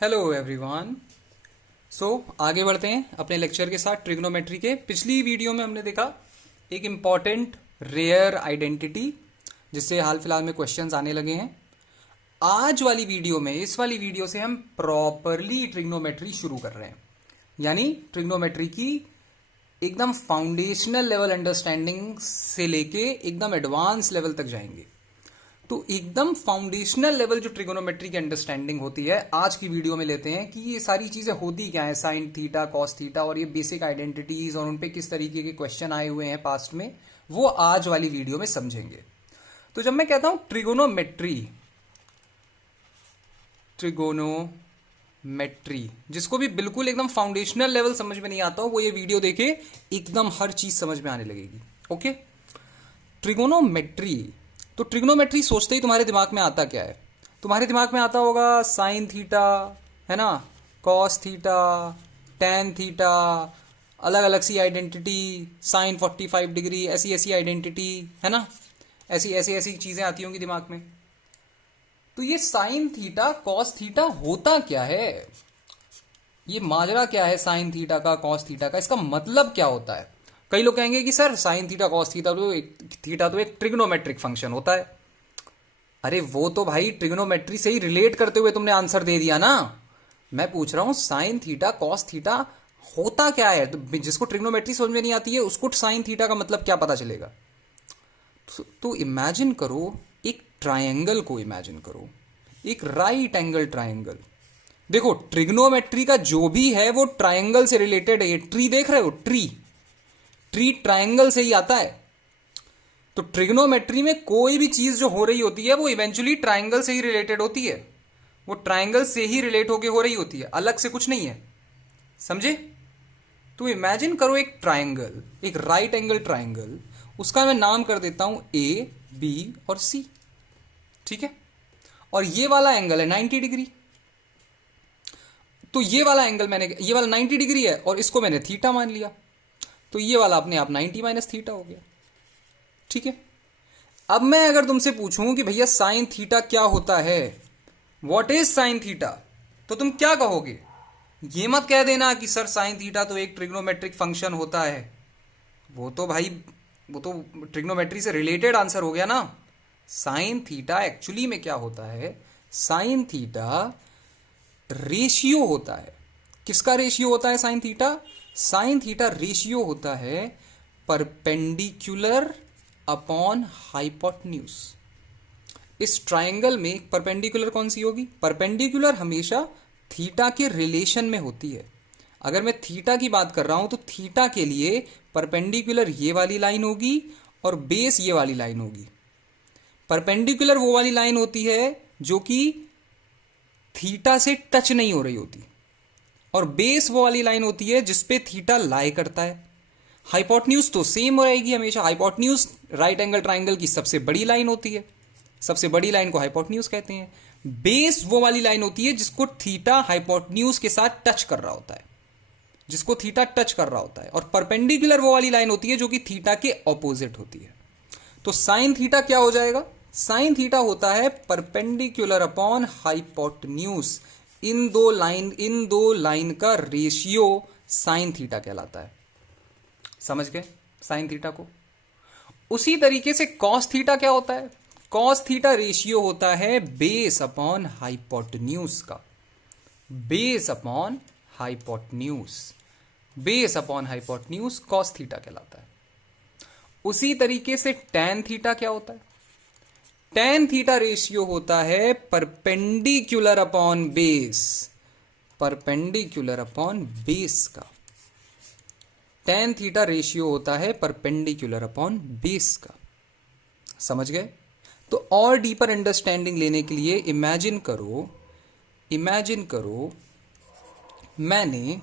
Hello everyone. आगे बढ़ते हैं अपने लेक्चर के साथ ट्रिग्नोमेट्री के। पिछली वीडियो में हमने देखा एक इम्पॉर्टेंट रेयर आइडेंटिटी जिससे हाल फिलहाल में क्वेश्चंस आने लगे हैं। आज वाली वीडियो में, इस वाली वीडियो से हम प्रॉपरली ट्रिग्नोमेट्री शुरू कर रहे हैं, यानी ट्रिग्नोमेट्री की एकदम फाउंडेशनल लेवल अंडरस्टैंडिंग से लेके एकदम एडवांस लेवल तक जाएंगे। तो एकदम फाउंडेशनल लेवल जो ट्रिगोनोमेट्री की अंडरस्टैंडिंग होती है, आज की वीडियो में लेते हैं कि ये सारी चीजें होती क्या है, साइन थीटा, कॉस थीटा, और ये बेसिक आइडेंटिटीज और उन पे किस तरीके के क्वेश्चन आए हुए हैं पास्ट में, वो आज वाली वीडियो में समझेंगे। तो जब मैं कहता हूं ट्रिगोनोमेट्री, जिसको भी बिल्कुल एकदम फाउंडेशनल लेवल समझ में नहीं आता हो, वो ये वीडियो देखे एकदम हर चीज समझ में आने लगेगी। Okay, trigonometry. तो ट्रिग्नोमेट्री सोचते ही तुम्हारे दिमाग में आता क्या है? तुम्हारे दिमाग में आता होगा साइन थीटा, है ना, कॉस थीटा, टेन थीटा, अलग अलग सी आइडेंटिटी, साइन 45 डिग्री, ऐसी ऐसी आइडेंटिटी, है ना, ऐसी ऐसी ऐसी चीजें आती होंगी दिमाग में। तो ये साइन थीटा कॉस थीटा होता क्या है? ये माजरा क्या है साइन थीटा का, कॉस थीटा का? इसका मतलब क्या होता है? कई लोग कहेंगे कि sir sign theta cos theta तो एक ट्रिग्नोमेट्रिक फंक्शन होता है। अरे वो तो भाई ट्रिग्नोमेट्री से ही रिलेट करते हुए तुमने आंसर दे दिया ना। मैं पूछ रहा हूं साइन थीटा कॉस थीटा होता क्या है? तो जिसको ट्रिग्नोमेट्री समझ में नहीं आती है उसको साइन थीटा का मतलब क्या पता चलेगा? तो इमेजिन करो, एक ट्रायंगल को इमेजिन करो, एक राइट एंगल ट्रायंगल। देखो ट्रिग्नोमेट्री का जो भी है वो ट्रायंगल से रिलेटेड है। ये ट्री देख रहे हो, ट्री ट्रायंगल से ही आता है। तो ट्रिग्नोमेट्री में कोई भी चीज जो हो रही होती है वो इवेंचुअली ट्रायंगल से ही रिलेटेड होती है। वो ट्रायंगल से ही रिलेट होके हो रही होती है, अलग से कुछ नहीं है। समझे? तो इमेजिन करो एक ट्रायंगल, एक राइट एंगल ट्रायंगल, उसका मैं नाम कर देता हूं ए, बी और सी। ठीक है? और ये वाला एंगल है 90 डिग्री। तो ये वाला एंगल ये वाला 90 डिग्री है और इसको मैंने थीटा मान लिया। तो ये वाला अपने आप 90 माइनस थीटा हो गया। ठीक है? अब मैं अगर तुमसे पूछूं कि भैया साइन थीटा क्या होता है, व्हाट इज साइन थीटा, तो तुम क्या कहोगे? ये मत कह देना कि सर साइन थीटा तो एक ट्रिग्नोमेट्रिक फंक्शन होता है। वो तो भाई, वो तो ट्रिग्नोमेट्री से रिलेटेड आंसर हो गया ना। साइन थीटा एक्चुअली में क्या होता है? साइन थीटा रेशियो होता है। किसका रेशियो होता है sign theta? Sine theta ratio होता है परपेंडिकुलर अपॉन हाइपोटेन्यूज। इस ट्रायंगल में परपेंडिकुलर कौन सी होगी? परपेंडिकुलर हमेशा थीटा के रिलेशन में होती है। अगर मैं थीटा की बात कर रहा हूं तो थीटा के लिए परपेंडिकुलर ये वाली लाइन होगी और बेस ये वाली लाइन होगी। परपेंडिकुलर वो वाली लाइन होती है जो कि थीटा से टच नहीं हो रही होती, और बेस वो वाली लाइन होती है जिसपे थीटा लाई करता है। हाइपोटेन्यूज तो सेम रहेगी हमेशा। हाइपोटेन्यूज राइट एंगल ट्राइंगल की सबसे बड़ी लाइन होती है, सबसे बड़ी लाइन को हाइपोटेन्यूज कहते हैं। बेस वो वाली लाइन होती है जिसको थीटा हाइपोटेन्यूज के साथ टच कर रहा होता है, जिसको थीटा टच कर रहा होता है। और परपेंडिकुलर वो वाली लाइन होती है जो कि थीटा के ऑपोजिट होती है। तो साइन थीटा क्या हो जाएगा? साइन थीटा होता है परपेंडिकुलर अपॉन हाइपोटेन्यूज। इन दो लाइन का रेशियो साइन थीटा कहलाता है। समझ गए साइन थीटा को? उसी तरीके से कॉस थीटा क्या होता है? कॉस थीटा रेशियो होता है बेस अपॉन हाइपोटेन्यूज का। Base upon hypotenuse, base upon hypotenuse cos theta कहलाता है। उसी तरीके से टेन थीटा क्या होता है? टेन थीटा रेशियो होता है perpendicular upon base, perpendicular upon base का। टेन थीटा रेशियो होता है परपेंडिकुलर अपॉन बेस का। समझ गए? तो और डीपर अंडरस्टैंडिंग लेने के लिए इमेजिन करो मैंने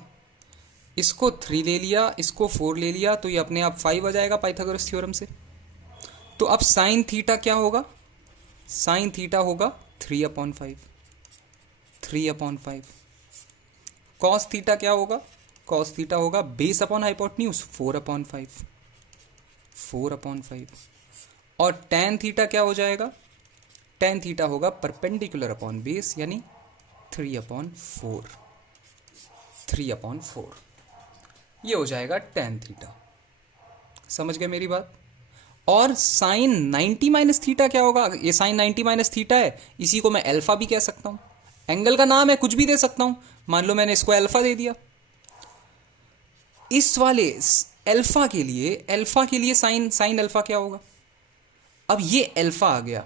इसको 3 ले लिया, इसको 4 ले लिया, तो ये अपने आप 5 आ जाएगा पाइथागोरस थ्योरम से। तो अब साइन थीटा क्या होगा? साइन थीटा होगा 3/5, 3/5। कॉस थीटा क्या होगा? कॉस थीटा होगा बेस अपॉन हाइपोटेन्यूज 4/5, 4/5। और टेन थीटा क्या हो जाएगा? टेन थीटा होगा परपेंडिकुलर अपॉन बेस, यानी 3/4, 3/4 ये हो जाएगा tan थीटा। समझ गए मेरी बात? और साइन 90 माइनस थीटा क्या होगा? ये साइन 90 माइनस थीटा है, इसी को मैं अल्फा भी कह सकता हूं। एंगल का नाम है, कुछ भी दे सकता हूं। मान लो मैंने इसको अल्फा दे दिया। इस वाले अल्फा के लिए साइन साइन अल्फा क्या होगा? अब ये अल्फा आ गया,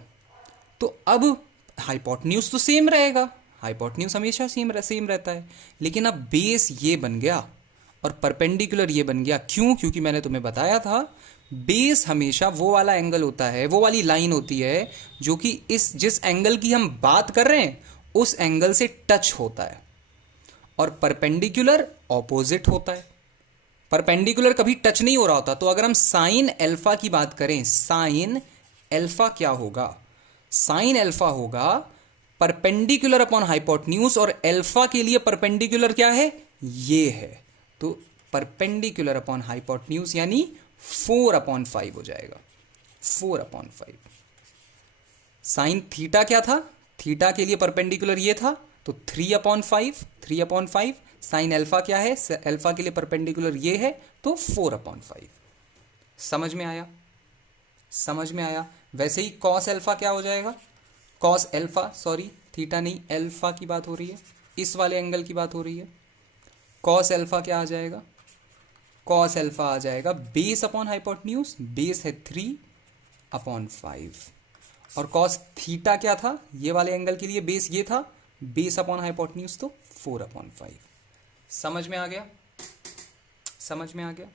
तो अब हाइपोटेन्यूज तो सेम रहेगा, हाइपोटेन्यूज हमेशा सेम रहता है, लेकिन अब बेस ये बन गया और परपेंडिकुलर ये बन गया। क्यों? क्योंकि मैंने तुम्हें बताया था बेस हमेशा वो वाला एंगल होता है, वो वाली लाइन होती है जो कि इस जिस एंगल की हम बात कर रहे हैं उस एंगल से टच होता है, और परपेंडिकुलर ऑपोजिट होता है। परपेंडिकुलर कभी टच नहीं हो रहा होता। तो अगर हम साइन अल्फा की बात करें, साइन अल्फा क्या होगा? साइन अल्फा होगा परपेंडिकुलर अपॉन हाइपोटेन्यूज, और अल्फा के लिए परपेंडिकुलर क्या है? ये है। तो परपेंडिकुलर अपॉन हाइपोटेन्यूज यानी 4/5 हो जाएगा, 4/5। साइन थीटा क्या था? थीटा के लिए परपेंडिकुलर ये था, तो 3/5, 3/5। साइन अल्फा क्या है? अल्फा के लिए परपेंडिकुलर ये है, तो 4/5। समझ में आया? समझ में आया? वैसे ही कॉस अल्फा क्या हो जाएगा? कॉस अल्फा, सॉरी थीटा नहीं, अल्फा की बात हो रही है, इस वाले एंगल की बात हो रही है। कॉस अल्फा क्या आ जाएगा? कॉस अल्फा आ जाएगा बेस अपॉन हाइपोटेन्यूज, बेस है 3/5। और कॉस थीटा क्या था? ये वाले एंगल के लिए बेस ये था, बेस अपॉन हाइपोटेन्यूज, तो 4/5। समझ में आ गया? समझ में आ गया?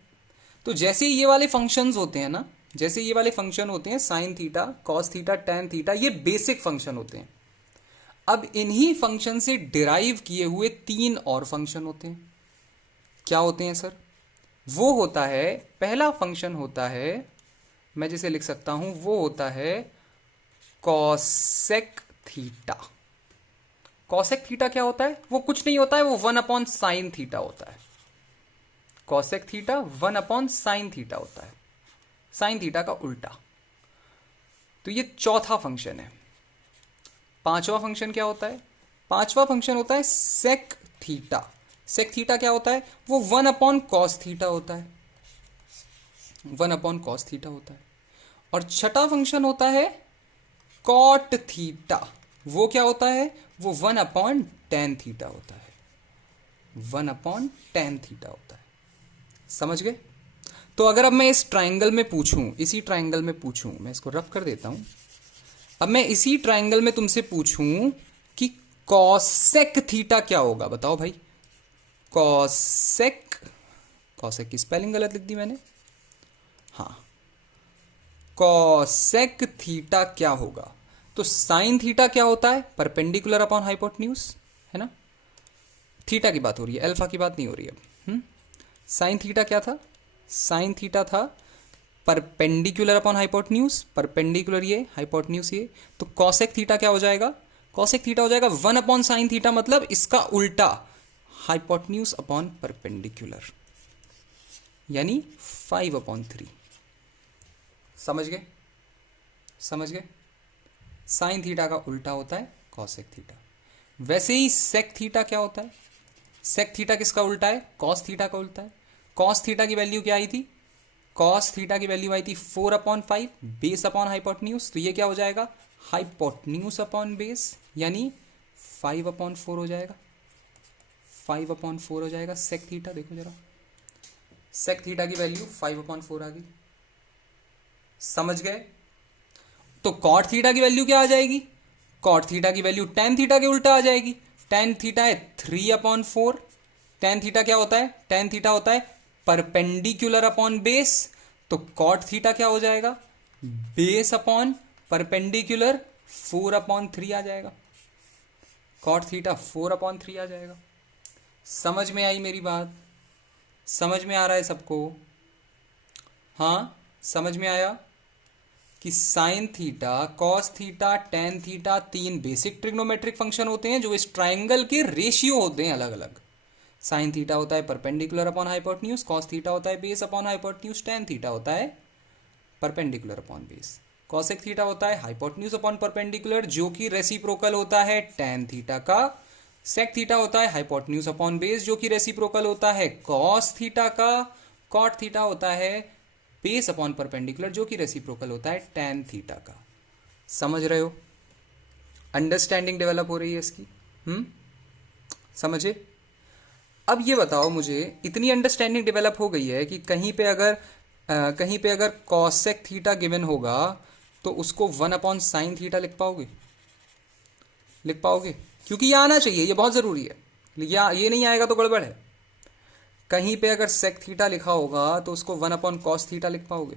तो जैसे ये वाले फंक्शंस होते हैं ना, जैसे ये वाले फंक्शन होते हैं sine theta, cos theta, tan theta, ये बेसिक फंक्शन होते हैं। अब इन्हीं फंक्शन से डिराइव किए हुए 3 और फंक्शन होते हैं। क्या होते हैं सर? वो होता है, पहला फंक्शन होता है, मैं जिसे लिख सकता हूं, वो होता है कॉसेक थीटा। कॉसेक थीटा क्या होता है? वो कुछ नहीं होता है, वो 1/sin थीटा होता है। कॉसेक थीटा 1/sin थीटा होता है, साइन थीटा का उल्टा। तो ये चौथा फंक्शन है। पांचवा फंक्शन क्या होता है? पांचवा फंक्शन होता है सेक थीटा। सेक थीटा क्या होता है? वो 1/cos थीटा होता है, 1/cos थीटा होता है। और छठा फंक्शन होता है कॉट थीटा। वो क्या होता है? वो 1/tan थीटा होता है, 1/tan थीटा होता है। समझ गए? तो अगर अब मैं इस ट्राइंगल में पूछूं, इसी ट्राइंगल में पूछूं, मैं इसको रफ कर देता हूं। अब मैं इसी ट्राइंगल में तुमसे पूछूं कि कॉसेक थीटा क्या होगा? बताओ भाई। कॉसेक, कॉसेक की स्पेलिंग गलत लिख दी मैंने। हाँ, कॉसेक थीटा क्या होगा? तो साइन थीटा क्या होता है? परपेंडिकुलर अपॉन हाइपोटेन्यूज, है ना? थीटा की बात हो रही है, अल्फा की बात नहीं हो रही है। साइन थीटा क्या था? साइन थीटा था परपेंडिकुलर अपॉन हाइपोटेन्यूज, परपेंडिकुलर ये, हाइपोटेन्यूज ये। तो कॉसेक थीटा क्या हो जाएगा? कॉसेक थीटा हो जाएगा 1/sin थीटा, मतलब इसका उल्टा, हाइपोटेन्यूज अपॉन परपेंडिकुलर, यानी 5/3। समझ गए? समझ गए? साइन थीटा का उल्टा होता है कॉसेक थीटा। वैसे ही सेक थीटा क्या होता है? सेक थीटा किसका उल्टा है? कॉस थीटा का उल्टा है। कॉस थीटा की वैल्यू क्या आई थी? कॉस थीटा की वैल्यू आई थी 4/5 बेस अपॉन हाइपोटेन्यूज। तो ये क्या हो जाएगा? हाइपोटेन्यूज अपॉन बेस, यानी 5/4 हो जाएगा, 5/4 हो जाएगा सेक थीटा। देखो जरा, सेक थीटा की वैल्यू 5/4 आ गई। समझ गए? तो कॉट थीटा की वैल्यू क्या आ जाएगी? कॉट थीटा की वैल्यू टैन थीटा के उल्टा आ जाएगी। टैन थीटा है 3/4। टैन थीटा क्या होता है? टैन थीटा होता है परपेंडिकुलर अपॉन बेस। तो कॉट थीटा क्या हो जाएगा? बेस अपॉन परपेंडिकुलर 4/3 आ जाएगा। कॉट थीटा 4/3 आ जाएगा। समझ में आई मेरी बात? समझ में आ रहा है सबको? हाँ, समझ में आया कि sign theta, cos theta, tan theta 3 basic trigonometric function होते हैं जो इस ट्राइंगल के रेशियो होते हैं अलग अलग। साइन थीटा होता है perpendicular upon hypotenuse, cos theta होता है base upon hypotenuse, tan theta होता है perpendicular upon base, cosec theta होता है हाइपोटेन्यूज अपॉन परपेंडिकुलर, जो कि रेसिप्रोकल होता है टैन थीटा का। सेक थीटा होता है हाइपोटेन्यूज अपॉन बेस जो कि रेसिप्रोकल होता है कॉस थीटा का। कॉट थीटा होता है बेस अपॉन परपेंडिकुलर जो कि रेसिप्रोकल होता है टैन थीटा का। समझ रहे हो? अंडरस्टैंडिंग डेवलप हो रही है इसकी। समझे? अब ये बताओ मुझे, इतनी अंडरस्टैंडिंग डेवलप हो गई है कि कहीं पे अगर कॉसेक थीटा गिवन होगा तो उसको 1 अपॉन साइन थीटा लिख पाओगे? लिख पाओगे? क्योंकि ये आना चाहिए, ये बहुत जरूरी है। ये नहीं आएगा तो गड़बड़ है। कहीं पे अगर सेक थीटा लिखा होगा तो उसको 1 अपॉन कॉस थीटा लिख पाओगे?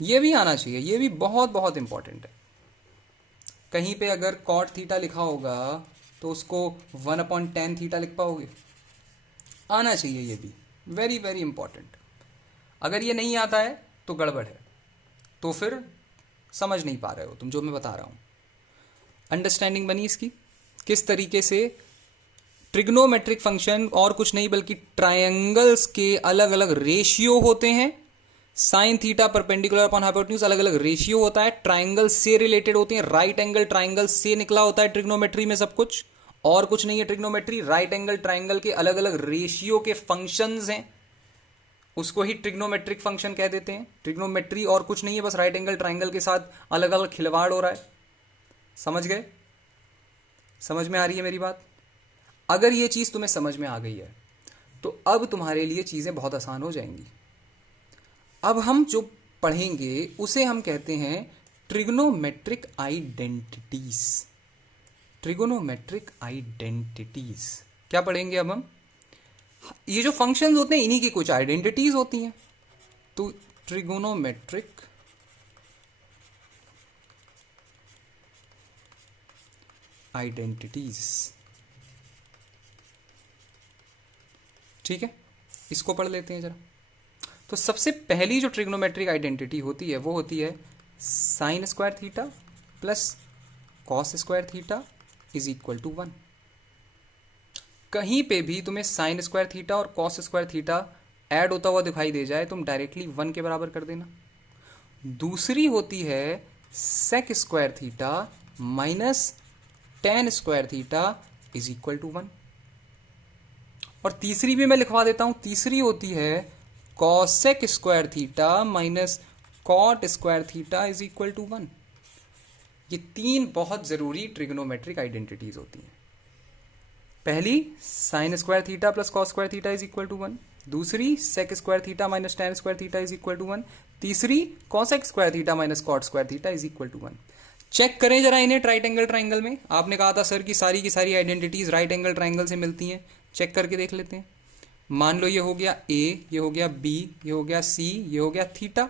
ये भी आना चाहिए, ये भी बहुत बहुत इंपॉर्टेंट है। कहीं पे अगर कॉट थीटा लिखा होगा तो उसको 1 अपॉन टेन थीटा लिख पाओगे? आना चाहिए, ये भी वेरी वेरी इंपॉर्टेंट। अगर ये नहीं आता है तो गड़बड़ है, तो फिर समझ नहीं पा रहे हो तुम जो मैं बता रहा हूं। अंडरस्टैंडिंग बनी इसकी? किस तरीके से ट्रिग्नोमेट्रिक फंक्शन और कुछ नहीं बल्कि ट्रायंगल्स के अलग अलग रेशियो होते हैं। Sine theta perpendicular upon hypotenuse अलग अलग रेशियो होता है, ट्राइंगल से रिलेटेड होते हैं, राइट एंगल ट्राइंगल से निकला होता है ट्रिग्नोमेट्री में सब कुछ, और कुछ नहीं है ट्रिग्नोमेट्री। राइट एंगल ट्राइंगल के अलग अलग रेशियो के फंक्शंस हैं, उसको ही ट्रिग्नोमेट्रिक फंक्शन कह देते हैं। ट्रिग्नोमेट्री और कुछ नहीं है, बस राइट एंगल ट्राइंगल के साथ अलग अलग खिलवाड़ हो रहा है। समझ गए? समझ में आ रही है मेरी बात? अगर ये चीज तुम्हें समझ में आ गई है तो अब तुम्हारे लिए चीजें बहुत आसान हो जाएंगी। अब हम जो पढ़ेंगे उसे हम कहते हैं ट्रिग्नोमेट्रिक आइडेंटिटीज। ट्रिग्नोमेट्रिक आइडेंटिटीज क्या पढ़ेंगे अब हम? ये जो फंक्शंस होते हैं इन्हीं की कुछ आइडेंटिटीज होती हैं। तो ट्रिग्नोमेट्रिक आइडेंटिटीज, ठीक है, इसको पढ़ लेते हैं जरा। तो सबसे पहली जो ट्रिग्नोमेट्रिक आइडेंटिटी होती है वो होती है sine square theta plus cos square theta is equal to 1। कहीं पे भी तुम्हें साइन स्क्वायर थीटा और कॉस स्क्वायर थीटा ऐड होता हुआ दिखाई दे जाए तुम डायरेक्टली 1 के बराबर कर देना। दूसरी होती है sec square theta minus tan square theta is equal to 1। और तीसरी भी मैं लिखवा देता हूं, तीसरी होती है cosec square theta minus cot square theta is equal to 1। ये तीन बहुत जरूरी ट्रिग्नोमेट्रिक आइडेंटिटीज होती हैं। पहली sine square theta plus cos square theta is equal to 1, दूसरी sec square theta minus tan square theta is equal to 1, तीसरी cosec square theta minus cot square theta is equal to 1। Check करें जरा इन्हें right angle triangle में। आपने कहा था sir की सारी आइडेंटिटीज राइट एंगल ट्राइंगल से मिलती हैं। चेक करके देख लेते हैं। मान लो ये हो गया ए, ये हो गया बी, ये हो गया सी, ये हो गया थीटा।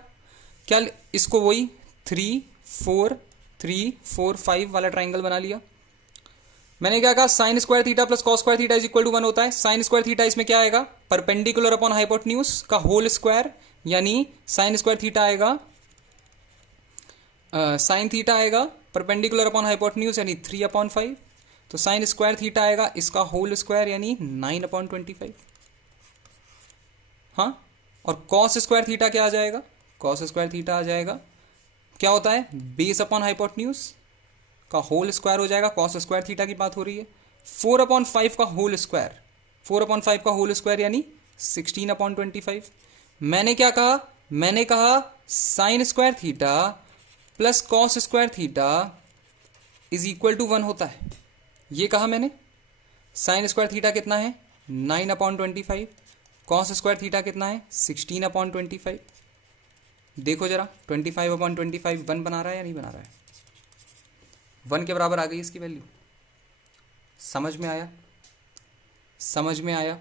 क्या इसको वही 3 4 3 4 5 वाला ट्राइंगल बना लिया। मैंने क्या कहा, sine square theta plus cos square theta is equal to 1 होता है। साइन स्क्वायर थीटा इसमें क्या आएगा, परपेंडिकुलर अपॉन हाइपोटेन्यूज का होल स्क्वायर, यानी साइन स्क्वायर थीटा आएगा साइन थीटा आएगा परपेंडिकुलर अपॉन हाइपोटेन्यूज यानी 3/5। तो साइन स्क्वायर थीटा आएगा इसका होल स्क्वायर यानी 9/25। हाँ, और कॉस स्क्वायर थीटा क्या आ जाएगा, कॉस स्क्वायर थीटा आ जाएगा क्या होता है, बेस अपॉन हाइपोटेन्यूज का होल स्क्वायर हो जाएगा। कॉस स्क्वायर थीटा की बात हो रही है। 4/5 का होल स्क्वायर, 4/5 का होल स्क्वायर यानी 16/25। मैंने क्या कहा, मैंने कहा sine square theta plus cos square theta is equal to 1 होता है। ये कहा मैंने। साइन स्क्वायर थीटा कितना है 9/25, कॉस स्क्वायर थीटा कितना है 16/25। देखो जरा 25/25 1 बना रहा है या नहीं बना रहा है, 1 के बराबर आ गई इसकी वैल्यू। समझ में आया, समझ में आया।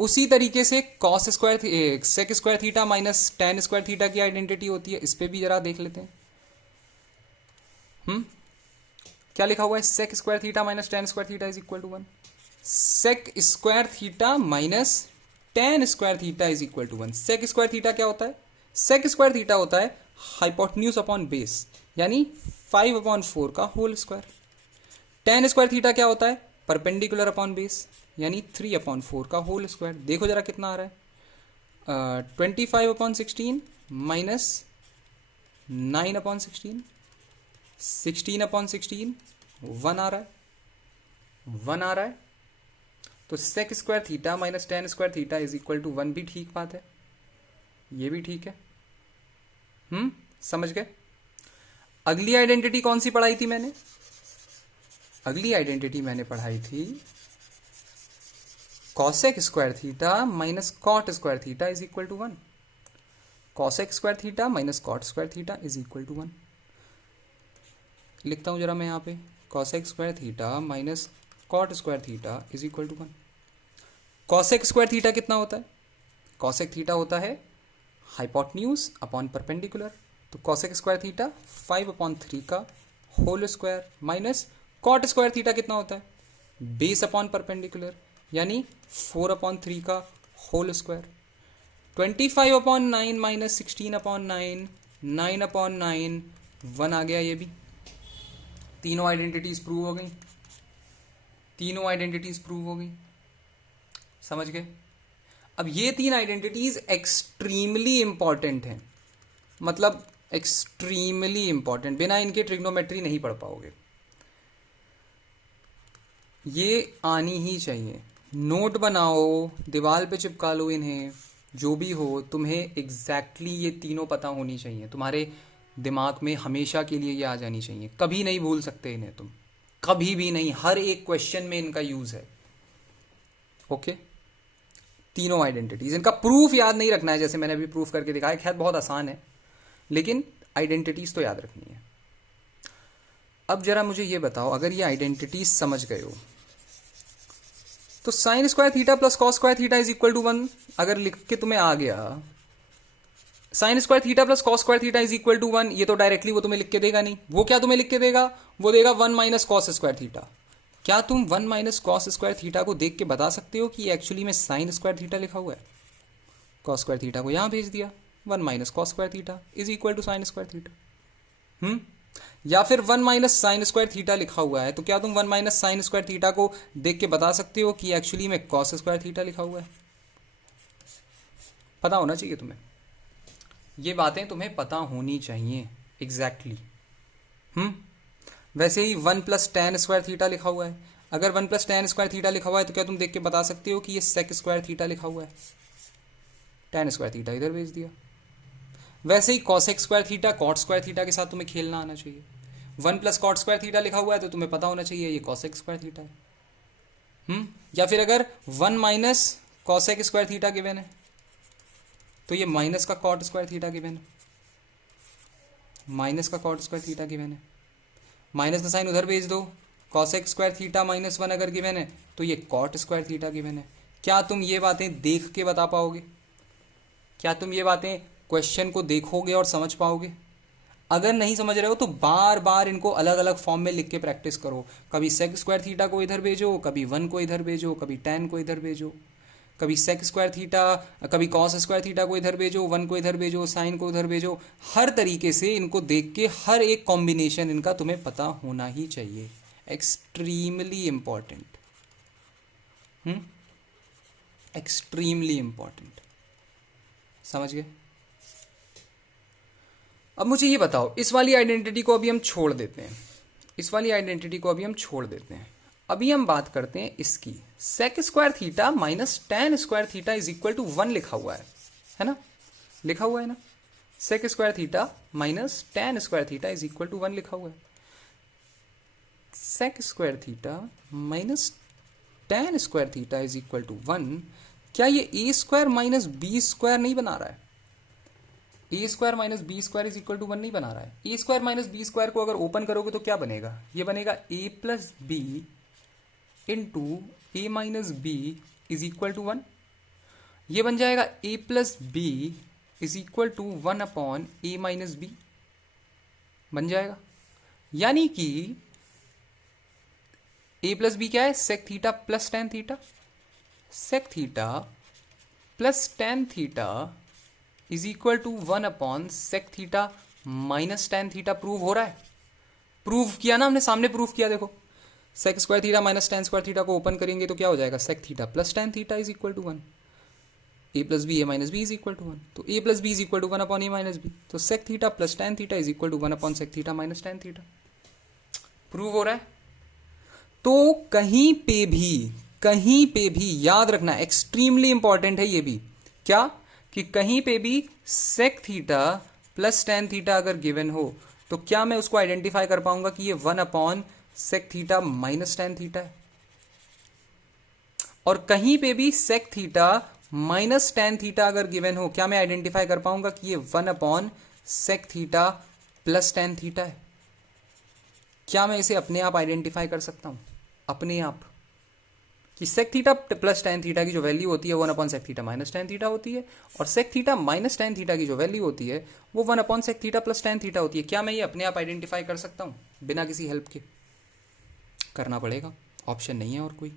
उसी तरीके से cos square sec square theta minus tan square theta की आइडेंटिटी होती है। इस पे भी जरा देख लेते हैं। क्या लिखा हुआ है, sec square theta minus tan square theta is equal to 1। Sec square theta minus tan square theta is equal to 1। Sec square theta क्या होता है, सेक स्क्वायर थीटा होता है हाइपोटेन्यूज अपॉन बेस यानी 5/4 का whole square. Tan square theta क्या होता है, परपेंडिकुलर अपॉन बेस यानी 3/4 का होल स्क्वायर। देखो जरा कितना आ रहा है, 25/16 माइनस 9/16, 16/16 1 आ रहा है। 1 आ रहा है, तो sec square theta minus tan square theta is equal to 1 भी ठीक बात है, ये भी ठीक है। समझ गए। अगली आइडेंटिटी कौन सी पढ़ाई थी मैंने? अगली आइडेंटिटी मैंने पढ़ाई थी cosec square theta minus cot square theta is equal to 1। Cosec square theta minus cot square theta is equal to 1। लिखता हूं जरा मैं यहां पे, cosec square theta minus cot square theta is equal to 1। Cosec square theta कितना होता है? Cosec theta होता है हाइपोटेन्यूज अपॉन परपेंडिकुलर, तो कॉसेक स्क्वायर थीटा 5/3 का whole square minus cot square theta कितना होता है? बेस अपॉन परपेंडिकुलर, यानी 4/3 का होल स्क्वायर। 25/9 माइनस 16/9, 9/9, 1 आ गया। ये भी तीनों आइडेंटिटीज प्रूव हो गई, तीनों आइडेंटिटीज प्रूव हो गई। समझ गए। अब ये तीन आइडेंटिटीज एक्सट्रीमली इंपॉर्टेंट हैं, मतलब एक्सट्रीमली इंपॉर्टेंट, बिना इनके ट्रिग्नोमेट्री नहीं पढ़ पाओगे, ये आनी ही चाहिए। नोट बनाओ, दीवार पे चिपका लो इन्हें, जो भी हो, तुम्हें एग्जैक्टली ये तीनों पता होनी चाहिए, तुम्हारे दिमाग में हमेशा के लिए ये आ जानी चाहिए, कभी नहीं भूल सकते इन्हें तुम, कभी भी नहीं, हर एक क्वेश्चन में इनका यूज है। ओके, तीनों आइडेंटिटीज, इनका प्रूफ याद नहीं रखना है, जैसे मैंने अभी प्रूफ करके दिखाया, खैर बहुत आसान है, लेकिन आइडेंटिटीज तो याद रखनी है। अब जरा मुझे ये बताओ, अगर ये आइडेंटिटीज समझ गए हो, तो sine square theta plus cos square theta is equal to 1 अगर लिख के तुम्हें आ गया, sine square theta plus cos square theta is equal to 1, ये तो डायरेक्टली वो तुम्हें लिख के देगा नहीं, वो क्या तुम्हें लिख के देगा? वो देगा 1 माइनस कॉस स्क्वायर थीटा। क्या तुम 1 माइनस कॉस स्क्वायर थीटा को देख के बता सकते हो कि एक्चुअली में साइन स्क्वायर थीटा लिखा हुआ है? कॉस स्क्वायर थीटा को यहां भेज दिया, 1 minus cos square theta is equal to sine square theta. या फिर 1 माइनस साइन स्क्वायर थीटा लिखा हुआ है, तो क्या तुम 1 माइनस साइन स्क्वायर थीटा को देख के बता सकते हो कि एक्चुअली में कॉस स्क्वायर थीटा लिखा हुआ है? पता होना चाहिए तुम्हें, ये बातें तुम्हें पता होनी चाहिए एग्जैक्टली। वैसे ही 1 प्लस टेन स्क्वायर थीटा लिखा हुआ है, अगर 1 प्लस टेन स्क्वायर थीटा लिखा हुआ है तो क्या तुम देख के बता सकते हो कि ये सेक स्क्वायर थीटा लिखा हुआ है? टेन स्क्वायर थीटा इधर भेज दिया। वैसे ही cosec square theta cot square theta के साथ तुम्हें खेलना आना चाहिए। 1 प्लस कॉट स्क्वायर थीटा लिखा हुआ है तो तुम्हें पता होना चाहिए ये कॉसेक स्क्वायर थीटा है। या फिर अगर 1 minus cosec square theta given है तो ये माइनस का कॉट स्क्वायर थीटा गिवन है, माइनस का कॉट स्क्वायर थीटा गिवन है, माइनस का साइन उधर भेज दो, कॉसेक स्क्वायर थीटा माइनस 1 अगर गिवन है तो ये कॉट स्क्वायर थीटा गिवन है। क्या तुम ये बातें देख के बता पाओगे? क्या तुम ये बातें क्वेश्चन को देखोगे और समझ पाओगे? अगर नहीं समझ रहे हो तो बार बार इनको अलग अलग फॉर्म में लिख के प्रैक्टिस करो, कभी सेक स्क्वायर थीटा को इधर भेजो, कभी 1 को इधर भेजो, कभी टेन को इधर भेजो, कभी सेक स्क्वायर थीटा, कभी कॉस स्क्वायर थीटा को इधर भेजो, 1 को इधर भेजो, साइन को उधर भेजो, हर तरीके से इनको देख के हर एक कॉम्बिनेशन इनका तुम्हें पता होना ही चाहिए। Extremely important, extremely important. समझ गए? अब मुझे ये बताओ, इस वाली आइडेंटिटी को अभी हम छोड़ देते हैं, इस वाली आइडेंटिटी को अभी हम छोड़ देते हैं, अभी हम बात करते हैं इसकी। Sec square theta minus tan square theta is equal to 1 लिखा हुआ है ना? लिखा हुआ है ना? Sec square theta minus tan square theta is equal to 1 लिखा हुआ है। Sec square theta minus tan square theta is equal to 1, क्या ये A square minus B square नहीं बना रहा है? A square minus B square is equal to 1 नहीं बना रहा है। A square minus B square को अगर ओपन करोगे तो क्या बनेगा? ये बनेगा A plus B into A minus B is equal to 1। ये बन जाएगा A plus B is equal to 1 upon A minus B बन जाएगा। यानी कि ए प्लस बी क्या है? Sec theta plus tan theta, sec theta plus tan theta is equal to 1 upon sec theta minus tan theta. Prove हो रहा है? Prove किया ना हमने, सामने प्रूव किया। देखो, sec square theta minus tan square theta को ओपन करेंगे तो क्या हो जाएगा? Sec theta plus tan theta is equal to 1, A plus B A minus B is equal to 1, तो A plus B is equal to 1 upon A minus B, तो sec theta plus tan theta is equal to 1 upon sec theta minus tan theta. Prove हो रहा है? तो कहीं पे भी याद रखना, एक्सट्रीमली इंपॉर्टेंट है ये भी, क्या कि कहीं पे भी sec theta plus tan theta अगर गिवन हो तो क्या मैं उसको आइडेंटिफाई कर पाऊंगा कि ये 1 sec theta minus tan theta है। और कहीं पे भी sec theta minus tan theta अगर गिवन हो, क्या मैं आइडेंटिफाई कर पाऊंगा कि ये 1 sec theta plus tan theta है। क्या मैं इसे अपने आप आइडेंटिफाई कर सकता हूं, अपने आप, कि sec theta plus tan theta की जो वैल्यू होती है 1 sec theta minus tan theta होती है, और sec theta minus tan theta की जो वैल्यू होती है वो 1 sec theta plus tan theta होती है। क्या मैं ये अपने आप आइडेंटिफाई कर सकता हूं बिना किसी हेल्प के? करना पड़ेगा, ऑप्शन नहीं है और कोई।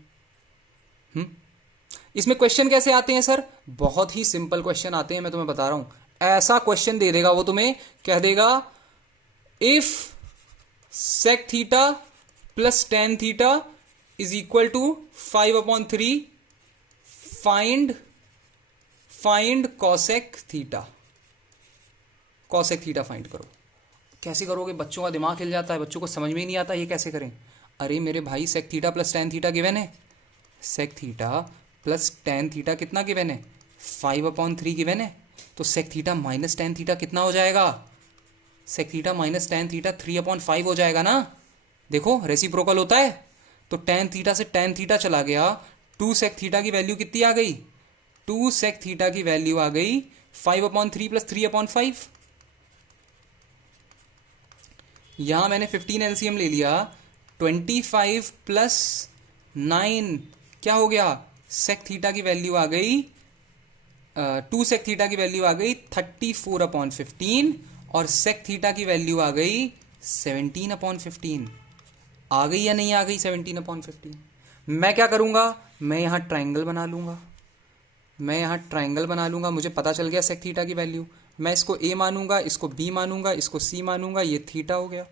इसमें क्वेश्चन कैसे आते हैं सर? बहुत ही सिंपल क्वेश्चन आते हैं, मैं तुम्हें बता रहा हूं। ऐसा क्वेश्चन दे देगा वो, तुम्हें कह देगा if sec theta plus tan theta is equal to 5/3, find cosec theta. Cosec theta find करो। कैसे करोगे? बच्चों का दिमाग हिल जाता है, बच्चों को समझ में ही नहीं आता ये कैसे करें। अरे मेरे भाई, sec theta plus tan theta given है, sec theta plus tan theta कितना गिवन है? 5/3 गिवन है। तो sec theta minus tan theta कितना हो जाएगा? Sec theta minus tan theta 3/5 हो जाएगा ना। देखो रेसिप्रोकल होता है, तो टेन थीटा से टेन थीटा चला गया, 2 सेक थीटा की वैल्यू कितनी आ गई? 2 सेक थीटा की वैल्यू आ गई 5/3 प्लस 3/5। यहां मैंने 15 एलसीएम ले लिया, 25 प्लस 9 क्या हो गया? सेक थीटा की वैल्यू आ गई 2 सेक थीटा की वैल्यू आ गई 34/15, और सेक थीटा की वैल्यू आ गई 17/15। आ गई या नहीं आ गई 17/15? मैं क्या करूंगा? मैं यहां ट्राइंगल बना लूंगा, मुझे पता चल गया सेक थीटा की वैल्यू। मैं इसको ए मानूंगा, इसको बी मानूंगा, इसको सी मानूंगा, ये थीटा हो गया।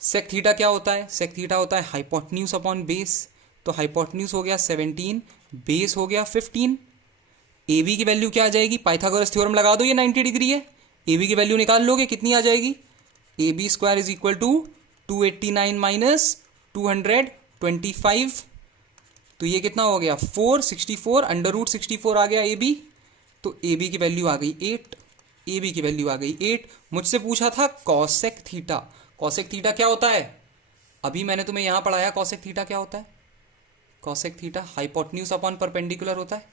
सेक थीटा क्या होता है? सेक थीटा होता है हाइपोटेन्यूज अपॉन बेस। तो हाइपोटेन्यूज हो गया 17, बेस हो गया 15। ए बी की वैल्यू क्या आ जाएगी? पाइथागोरस थ्योरम लगा दो, ये 90 डिग्री है। ए बी की वैल्यू निकाल लोगे, कितनी आ जाएगी? A B square is equal to 289 minus 225। तो ये कितना हो गया? 464, √64 आ गया ए बी। तो ए बी की वैल्यू आ गई 8। ए बी की वैल्यू आ गई 8। मुझसे पूछा था कॉसेक थीटा। कॉसेक थीटा क्या होता है? अभी मैंने तुम्हें यहां पढ़ाया कॉसेक थीटा क्या होता है। Cosec theta hypotenuse upon perpendicular होता है।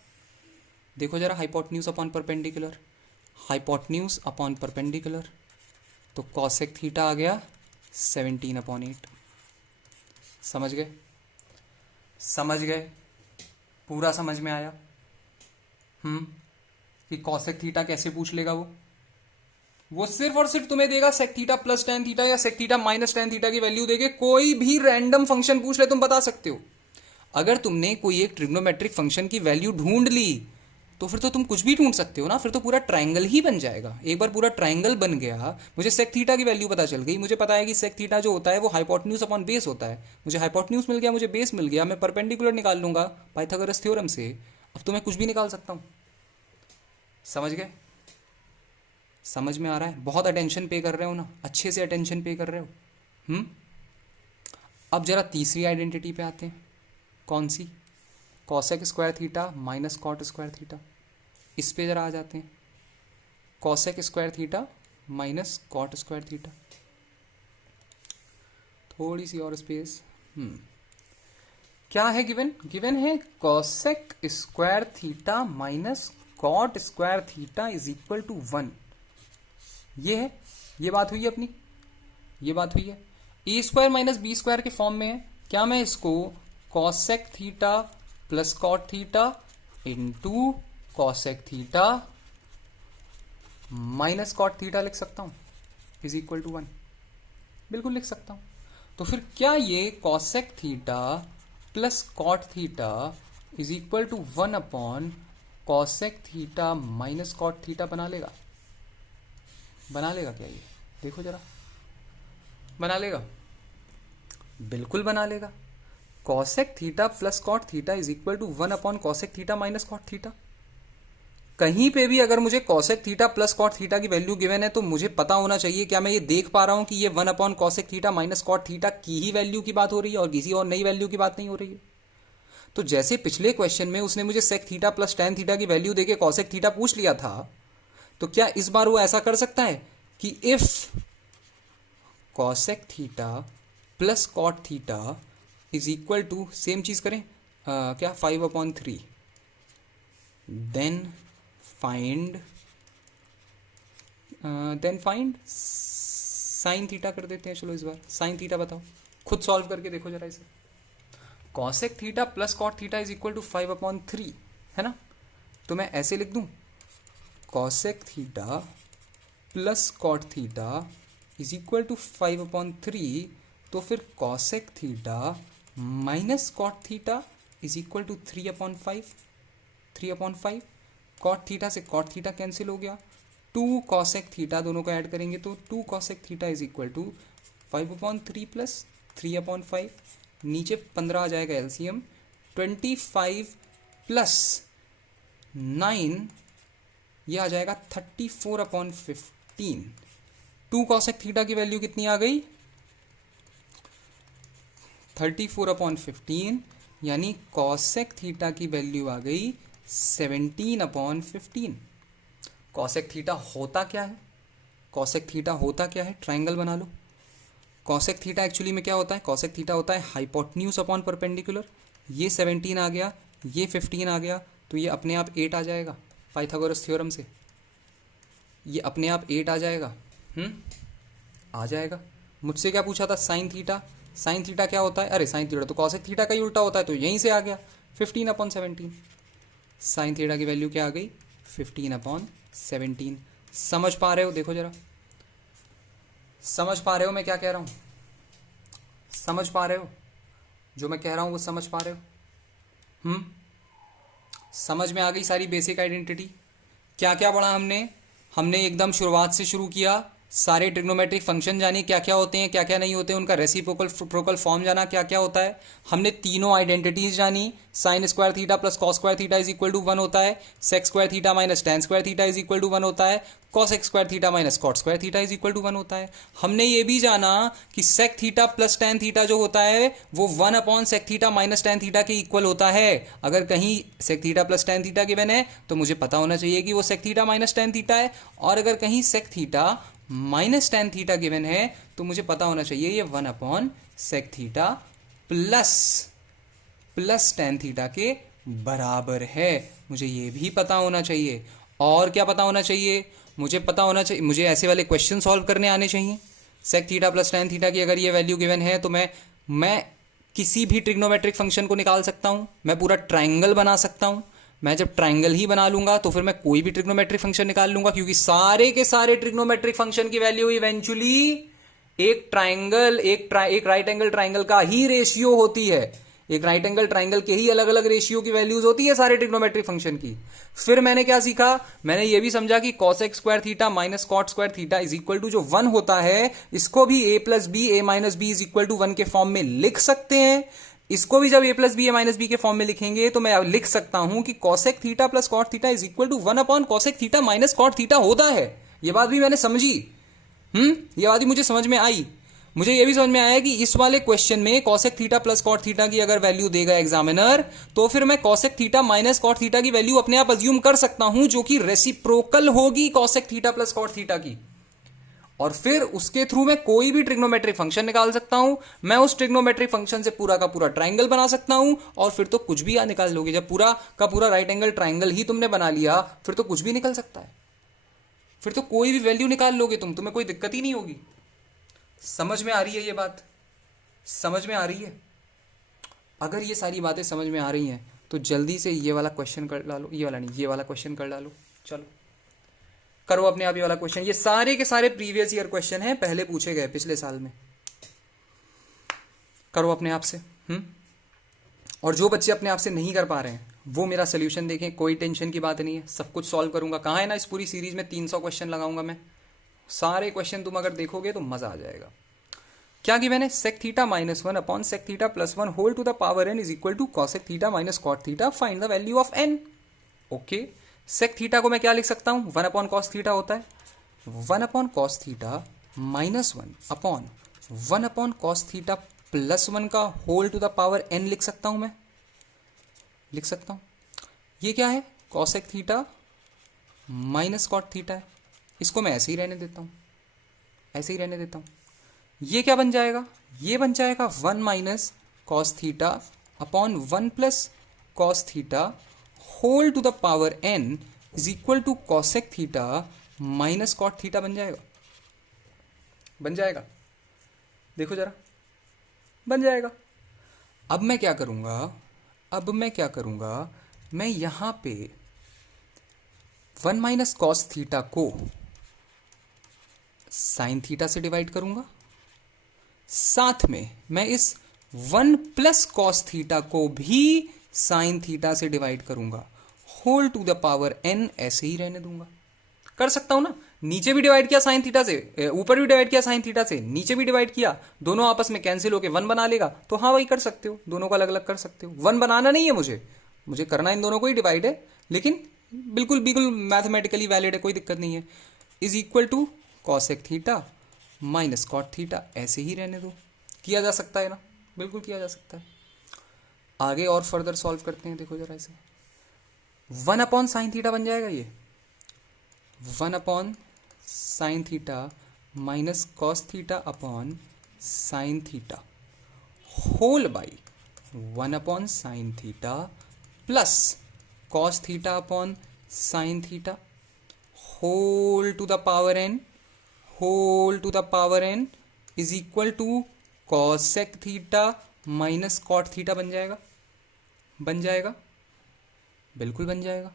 देखो जरा, hypotenuse upon perpendicular, hypotenuse upon perpendicular, तो कॉसेक थीटा आ गया 17/8। समझ गए? समझ गए? पूरा समझ में आया? कि कॉसेक थीटा कैसे पूछ लेगा वो सिर्फ और सिर्फ तुम्हें देगा sec theta plus tan theta या sec theta minus tan theta की वैल्यू देके कोई भी रैंडम फंक्शन पूछ ले, तुम बता सकते हो। अगर तुमने कोई एक ट्रिग्नोमेट्रिक फंक्शन की वैल्यू ढूंढ ली तो फिर तो तुम कुछ भी ढूंढ सकते हो ना, फिर तो पूरा ट्राइंगल ही बन जाएगा। एक बार पूरा ट्राइंगल बन गया, मुझे सेक थीटा की वैल्यू पता चल गई, मुझे पता है कि सेक थीटा जो होता है वो हाइपोटेन्यूज अपॉन बेस होता है। मुझे हाइपोटेन्यूज मिल गया, मुझे बेस मिल गया, मैं परपेंडिकुलर निकाल लूंगा पाइथागोरस थ्योरम से। अब तो मैं कुछ भी निकाल सकता हूं। समझ गए? समझ में आ रहा है? बहुत अटेंशन पे कर रहे हो ना, अच्छे से अटेंशन पे कर रहे हो। अब जरा तीसरी आइडेंटिटी पे आते हैं। कौन सी? Cosec square theta minus cot square theta. इस पे जरा आ जाते हैं। Cosec square theta minus cot square theta. थोड़ी सी और स्पेस। क्या है गिवन? गिवन है cosec square theta minus cot square theta is equal to 1। ये है, ये बात हुई है अपनी, ये बात हुई है। A square minus B square के फॉर्म में है। क्या मैं इसको cosec theta plus cot theta into cosec theta minus cot theta लिख सकता हूं इज इक्वल टू 1? बिल्कुल लिख सकता हूं। तो फिर क्या ये cosec theta plus cot theta is equal to 1 cosec theta minus cot theta बना लेगा? बना लेगा क्या ये? देखो जरा, बना लेगा? बिल्कुल बना लेगा। Cosec theta plus cot theta is equal to 1 cosec theta minus cot theta. कहीं पे भी अगर मुझे cosec theta plus cot theta की वैल्यू गिवन है तो मुझे पता होना चाहिए, क्या मैं ये देख पा रहा हूं कि ये 1 upon cosec theta minus cot theta की ही वैल्यू की बात हो रही है और किसी और नई वैल्यू की बात नहीं हो रही है। तो जैसे पिछले क्वेश्चन में उसने मुझे sec theta plus tan theta की वैल्यू देके कॉसेक थीटा पूछ लिया था, तो क्या इस बार वो ऐसा कर सकता है कि if cosec theta plus cot theta is equal to, same चीज करें, क्या 5/3, देन फाइंड साइन थीटा कर देते हैं। चलो इस बार साइन थीटा बताओ, खुद सॉल्व करके देखो जरा इसे। Cosec theta plus cot theta is equal to 5/3 है ना, तो मैं ऐसे लिख दूं cosec theta plus cot theta is equal to 5/3, तो फिर cosec theta minus cot theta is equal to 3/5। Cot theta से कॉट थीटा कैंसिल हो गया, 2 कॉसेक थीटा दोनों को ऐड करेंगे तो 2 cosec theta is equal to 5/3 plus 3/5, नीचे 15 आ जाएगा एलसीएम, 25 प्लस 9 ये आ जाएगा 34/15। 2 कॉसेक थीटा की वैल्यू कितनी आ गई 34/15, यानी कॉसेक थीटा की वैल्यू आ गई 17/15। कॉसेक थीटा होता क्या है, कॉसेक थीटा होता क्या है, ट्राइंगल बना लो। कॉसेक थीटा एक्चुअली में क्या होता है, कॉसेक थीटा होता है हाइपोटेन्यूज अपॉन परपेंडिकुलर। ये 17 आ गया, ये 15 आ गया, तो ये अपने आप 8 आ जाएगा पाइथागोरस थ्योरम से, ये अपने आप 8 आ जाएगा। आ जाएगा। मुझसे क्या पूछा था, साइन थीटा। साइन थीटा क्या होता है, अरे साइन थीटा तो कॉसेक थीटा का ही उल्टा होता है, तो यहीं से आ गया 15/17। साइन थीटा की वैल्यू क्या आ गई 15/17। समझ पा रहे हो, देखो जरा, समझ पा रहे हो मैं क्या कह रहा हूं, समझ पा रहे हो जो मैं कह रहा हूं वो समझ पा रहे हो। समझ में आ गई सारी बेसिक आइडेंटिटी। क्या क्या पढ़ा हमने, हमने एकदम शुरुआत से शुरू किया, सारे ट्रिग्नोमेट्रिक फंक्शन जानिए क्या क्या होते हैं क्या क्या नहीं होते, उनका रेसिप्रोकल फॉर्म जाना क्या क्या होता है। हमने तीनों आइडेंटिटीज जानी, sine square theta plus cos square theta is equal to 1 होता है, sec square theta minus tan square theta is equal to 1 होता है, cosec square theta minus cot square theta is equal to 1 होता है। हमने ये भी जाना कि sec theta plus tan theta जो होता है वो 1/सेक थीटा माइनस टेन थीटा के इक्वल होता है। अगर कहीं sec theta plus tan theta given है तो मुझे पता होना चाहिए कि वो sec theta minus tan theta है, और अगर कहीं sec theta minus tan theta given है तो मुझे पता होना चाहिए ये 1/सेक थीटा प्लस टेन थीटा के बराबर है। मुझे ये भी पता होना चाहिए। और क्या पता होना चाहिए, मुझे पता होना चाहिए, मुझे ऐसे वाले क्वेश्चन सॉल्व करने आने चाहिए। Sec theta plus tan theta की अगर ये वैल्यू गिवन है तो मैं किसी भी ट्रिग्नोमेट्रिक फंक्शन को निकाल सकता हूं, मैं पूरा ट्राइंगल बना सकता हूं। मैं जब ट्राइंगल ही बना लूंगा तो फिर मैं कोई भी ट्रिग्नोमेट्रिक फंक्शन निकाल लूंगा, क्योंकि सारे के सारे ट्रिग्नोमेट्रिक फंक्शन की वैल्यू इवेंचुअली एक ट्राइंगल एक राइट एंगल ट्राइंगल का ही रेशियो होती है। एक राइट एंगल ट्राइंगल के ही अलग अलग रेशियो की वैल्यूज होती है सारे ट्रिग्नोमेट्रिक फंक्शन की। फिर मैंने क्या सीखा, मैंने ये भी समझा कि cosec square theta minus cot square theta is equal to जो 1 होता है इसको भी a plus B A minus B is equal to 1 के फॉर्म में लिख सकते हैं। इसको भी जब a plus B A minus B के फॉर्म में लिखेंगे तो मैं लिख सकता हूं कि cosec theta plus cot theta is equal to 1/कॉसेक थीटा माइनस कॉट थीटा होता है। ये बात भी मैंने समझी, ये बात भी मुझे समझ में आई। मुझे यह भी समझ में आया कि इस वाले क्वेश्चन में cosec theta plus cot theta की अगर वैल्यू देगा एग्जामिनर तो फिर मैं cosec theta minus cot theta की वैल्यू अपने आप अज्यूम कर सकता हूं जो कि रेसिप्रोकल होगी cosec theta plus cot theta की, और फिर उसके थ्रू मैं कोई भी ट्रिग्नोमेट्रिक फंक्शन निकाल सकता हूं। मैं उस ट्रिग्नोमेट्रिक फंक्शन से पूरा का पूरा ट्राइंगल बना सकता हूं, और फिर तो कुछ भी निकाल लोगे। जब पूरा का पूरा राइट एंगल ट्राइंगल ही तुमने बना लिया फिर तो कुछ भी निकल सकता है, फिर तो कोई भी वैल्यू निकाल लोगे तुम्हें कोई दिक्कत ही नहीं होगी। समझ में आ रही है ये बात, समझ में आ रही है? अगर ये सारी बातें समझ में आ रही हैं तो जल्दी से ये वाला क्वेश्चन कर डालो, ये वाला नहीं, ये वाला क्वेश्चन कर डालो। चलो करो अपने आप ये वाला क्वेश्चन। ये सारे के सारे प्रीवियस ईयर क्वेश्चन हैं, पहले पूछे गए पिछले साल में। करो अपने आप से। और जो बच्चे अपने आप से नहीं कर पा रहे हैं वो मेरा सोल्यूशन देखें, कोई टेंशन की बात नहीं है, सब कुछ सॉल्व करूंगा। कहाँ है ना, इस पूरी सीरीज में 300 क्वेश्चन लगाऊंगा मैं, सारे क्वेश्चन तुम अगर देखोगे तो मजा आ जाएगा। क्या गिवन है, सेक थीटा माइनस 1/सेक theta plus 1 whole to the power n is equal to cosec theta minus cot theta, find the value of n। ओके, सेक थीटा को मैं क्या लिख सकता हूं, 1/cos थीटा होता है, 1/cos theta -1 upon 1/cos theta +1 का whole to the power n लिख सकता हूं मैं, लिख सकता हूं। ये क्या है, cosec theta minus cot theta है, इसको मैं ऐसे ही रहने देता हूं, ऐसे ही रहने देता हूं। ये क्या बन जाएगा, ये बन जाएगा 1 minus cos theta upon 1 plus cos theta whole to the power n is equal to cosec theta minus cot theta बन जाएगा, बन जाएगा, देखो जरा, बन जाएगा। अब मैं क्या करूंगा, अब मैं क्या करूंगा, मैं यहां पे 1 माइनस कॉस थीटा को साइन थीटा से डिवाइड करूंगा, साथ में मैं इस 1 प्लस कॉस थीटा को भी साइन थीटा से डिवाइड करूंगा, whole to the power n ऐसे ही रहने दूंगा। कर सकता हूं ना, नीचे भी डिवाइड किया साइन थीटा से, ऊपर भी डिवाइड किया साइन थीटा से, नीचे भी डिवाइड किया, दोनों आपस में कैंसिल होके 1 बना लेगा, तो हाँ वही कर सकते हो, दोनों को अलग अलग कर सकते हो। 1 बनाना नहीं है मुझे, मुझे करना इन दोनों को ही डिवाइड है, लेकिन बिल्कुल बिल्कुल मैथमेटिकली वैलिड है, कोई दिक्कत नहीं है। Is equal to cosec theta minus cot theta, ऐसे ही रहने दो, किया जा सकता है ना, बिल्कुल किया जा सकता है। आगे और फर्दर सॉल्व करते हैं, देखो जरा ऐसे 1/sin थीटा बन जाएगा, ये 1/sin theta minus cos theta upon sine theta whole by 1/sin theta plus cos theta upon sine theta whole to the power n, whole to the power n is equal to cosec theta minus cot theta बन जाएगा, बन जाएगा, बिल्कुल बन जाएगा।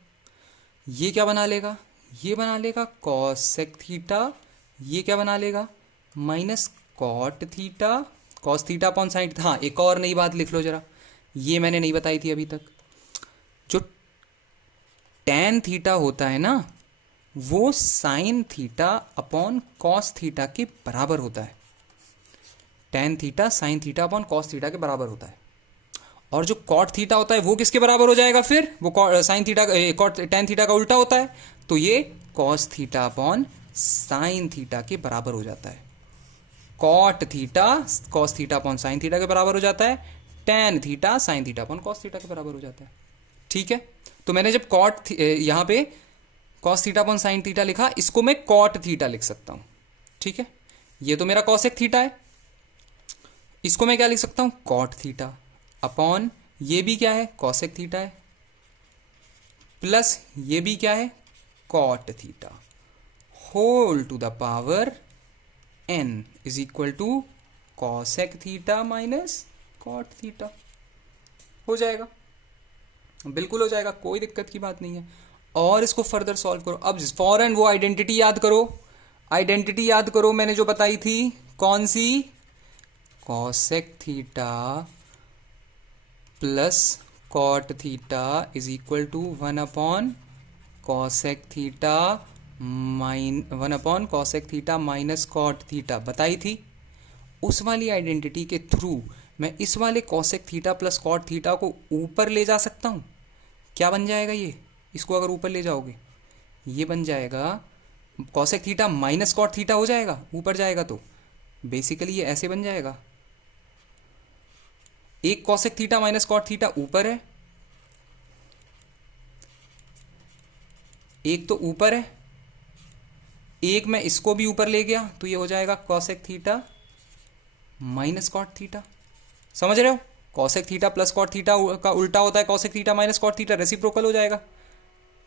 ये क्या बना लेगा, ये बना लेगा कॉसेक थीटा, ये क्या बना लेगा minus cot theta, cos theta upon sine. हाँ एक और नई बात लिख लो जरा, ये मैंने नहीं बताई थी अभी तक, जो टैन थीटा होता है ना वो sine theta upon cos theta के बराबर होता है, tan theta sine theta upon cos theta के बराबर होता है। और जो कॉट थीटा होता है वो किसके बराबर हो जाएगा फिर, वो sine theta cot tan theta का उल्टा होता है, तो ये cos theta upon sine theta के बराबर हो जाता है। Cot theta cos theta upon sine theta के बराबर हो जाता है, tan theta sine theta upon cos theta के बराबर हो जाता है। ठीक है, तो मैंने जब यहां पे cos theta upon sine theta लिखा, इसको मैं कॉट थीटा लिख सकता हूं। ठीक है, ये तो मेरा कॉसेक थीटा है, इसको मैं क्या लिख सकता हूं, कॉट थीटा अपॉन ये भी क्या है कॉसेक थीटा है, प्लस ये भी क्या है cot theta whole to the power n is equal to cosec theta minus cot theta. हो जाएगा, बिल्कुल हो जाएगा, कोई दिक्कत की बात नहीं है। और इसको फर्दर सॉल्व करो। अब फौरन वो आइडेंटिटी याद करो, आइडेंटिटी याद करो मैंने जो बताई थी, कौन सी, cosec theta plus cot theta is equal to 1/cosec theta 1/cosec theta minus cot theta बताई थी। उस वाली आइडेंटिटी के थ्रू मैं इस वाले cosec theta plus cot theta को ऊपर ले जा सकता हूँ। क्या बन जाएगा ये, इसको अगर ऊपर ले जाओगे ये बन जाएगा cosec theta minus cot theta हो जाएगा, ऊपर जाएगा तो बेसिकली ये ऐसे बन जाएगा। एक cosec theta minus cot theta ऊपर है, एक तो ऊपर है, एक मैं इसको भी ऊपर ले गया तो ये हो जाएगा cosec theta minus cot theta. समझ रहे हो, cosec theta plus cot theta का उल्टा होता है cosec theta minus cot theta, reciprocal हो जाएगा।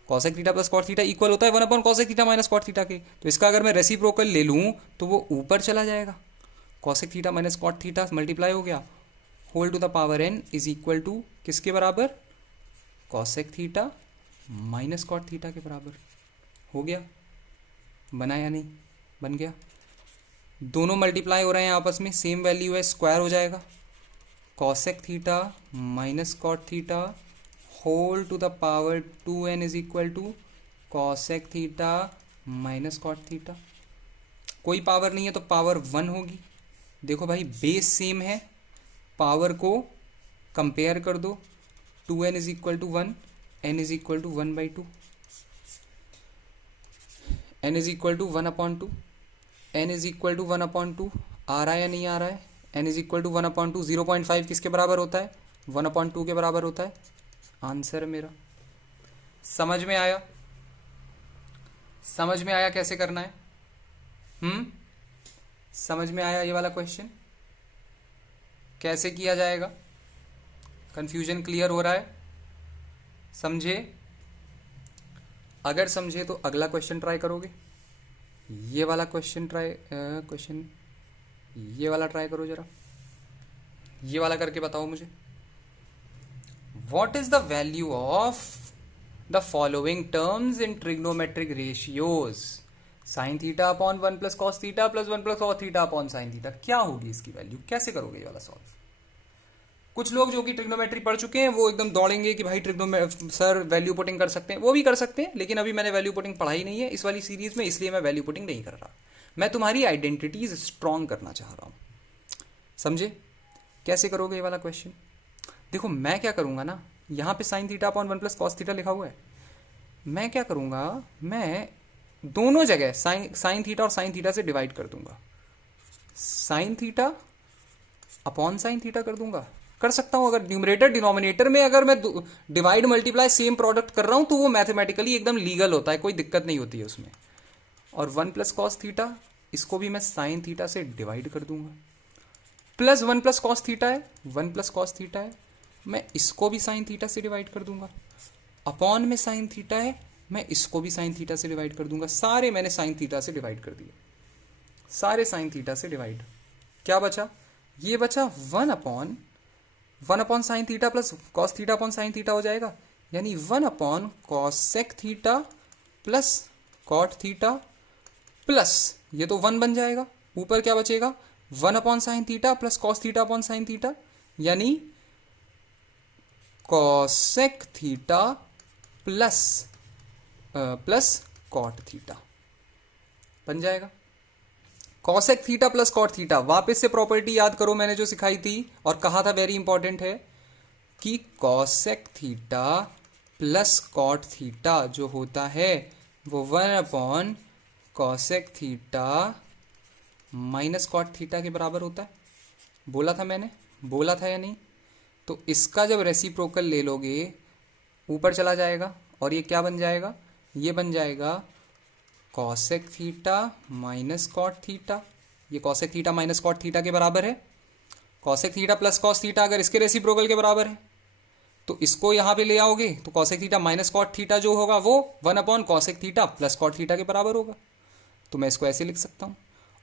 Cosec theta plus cot theta equal होता है 1/cosec theta minus cot theta के, तो इसका अगर मैं रेसिप्रोकल ले लूँ तो वो ऊपर चला जाएगा। Cosec theta minus cot theta multiply हो गया, whole to the power n is equal to किसके बराबर, cosec theta minus cot theta के बराबर। हो गया, बना या नहीं, बन गया। दोनों मल्टीप्लाई हो रहे हैं आपस में, सेम वैल्यू है, स्क्वायर हो जाएगा। Cosec theta minus cot theta whole to the power 2n is equal to cosec theta minus cot theta. कोई पावर नहीं है तो पावर 1 होगी। देखो भाई बेस सेम है, पावर को कंपेयर कर दो, 2n is equal to 1, n is equal to 1/2। n is equal to 1/2, n is equal to 1/2 आ रहा है या नहीं आ रहा है? n इज इक्वल टू 1/2, 0.5 किसके बराबर होता है? 1/2 के बराबर होता है। आंसर है मेरा। समझ में आया? समझ में आया कैसे करना है? समझ में आया ये वाला क्वेश्चन कैसे किया जाएगा? कंफ्यूजन क्लियर हो रहा है? समझे? अगर समझे तो अगला क्वेश्चन ट्राई करोगे। ये वाला क्वेश्चन ये वाला ट्राई करो जरा। ये वाला करके बताओ मुझे। What is the value of the following terms in trigonometric ratios? Sign theta upon 1 plus cos theta plus 1 plus cos theta upon sine theta. क्या होगी इसकी वैल्यू? कैसे करोगे ये वाला सॉल्व? कुछ लोग जो कि ट्रिग्नोमेट्री पढ़ चुके हैं वो एकदम दौड़ेंगे कि भाई सर वैल्यू पुटिंग कर सकते हैं। वो भी कर सकते हैं, लेकिन अभी मैंने वैल्यू पुटिंग पढ़ाई नहीं है इस वाली सीरीज में, इसलिए मैं वैल्यू पुटिंग नहीं कर रहा। मैं तुम्हारी आइडेंटिटीज स्ट्रॉन्ग करना चाह रहा हूं। समझे? कैसे करोगे ये वाला क्वेश्चन? देखो मैं क्या करूंगा ना, यहां पे sign theta upon 1 plus cos theta लिखा हुआ है। मैं क्या करूंगा, मैं दोनों जगह साइन थीटा और साइन थीटा से डिवाइड कर दूंगा। Sign theta upon sine theta कर दूंगा। कर सकता हूं, अगर न्यूमरेटर डिनोमिनेटर में अगर मैं डिवाइड मल्टीप्लाई सेम प्रोडक्ट कर रहा हूं तो वो मैथमेटिकली एकदम लीगल होता है, कोई दिक्कत नहीं होती है उसमें। और 1 प्लस कॉस थीटा, इसको भी मैं साइन थीटा से डिवाइड कर दूंगा। प्लस 1 प्लस कॉस थीटा है, 1 प्लस कॉस थीटा है, मैं इसको भी साइन थीटा से डिवाइड कर दूंगा। अपॉन में साइन थीटा है, मैं इसको भी साइन थीटा से डिवाइड कर दूंगा। सारे मैंने साइन थीटा से डिवाइड कर दिए, सारे साइन थीटा से डिवाइड। क्या बचा? ये बचा 1 upon sine theta plus cos theta upon sine theta हो जाएगा, यानी 1 upon cosec theta plus cot theta plus ये तो 1 बन जाएगा। ऊपर क्या बचेगा? 1 upon sine theta plus cos theta upon sine theta, यानी cosec theta plus cot theta बन जाएगा। Cosec theta plus cot theta, वापस से प्रॉपर्टी याद करो मैंने जो सिखाई थी और कहा था वेरी इंपॉर्टेंट है कि cosec theta plus cot theta जो होता है वो 1 upon cosec theta minus cot theta के बराबर होता है। बोला था मैंने, बोला था या नहीं? तो इसका जब रेसिप्रोकल ले लोगे ऊपर चला जाएगा और ये क्या बन जाएगा? ये बन जाएगा cosec theta minus cot theta. ये cosec theta minus cot theta के बराबर है। Cosec theta plus cos theta अगर इसके रेसिप्रोकल के बराबर है तो इसको यहां पे ले आओगे तो cosec theta minus cot theta जो होगा वो 1 upon cosec theta plus cot theta के बराबर होगा। तो मैं इसको ऐसे लिख सकता हूं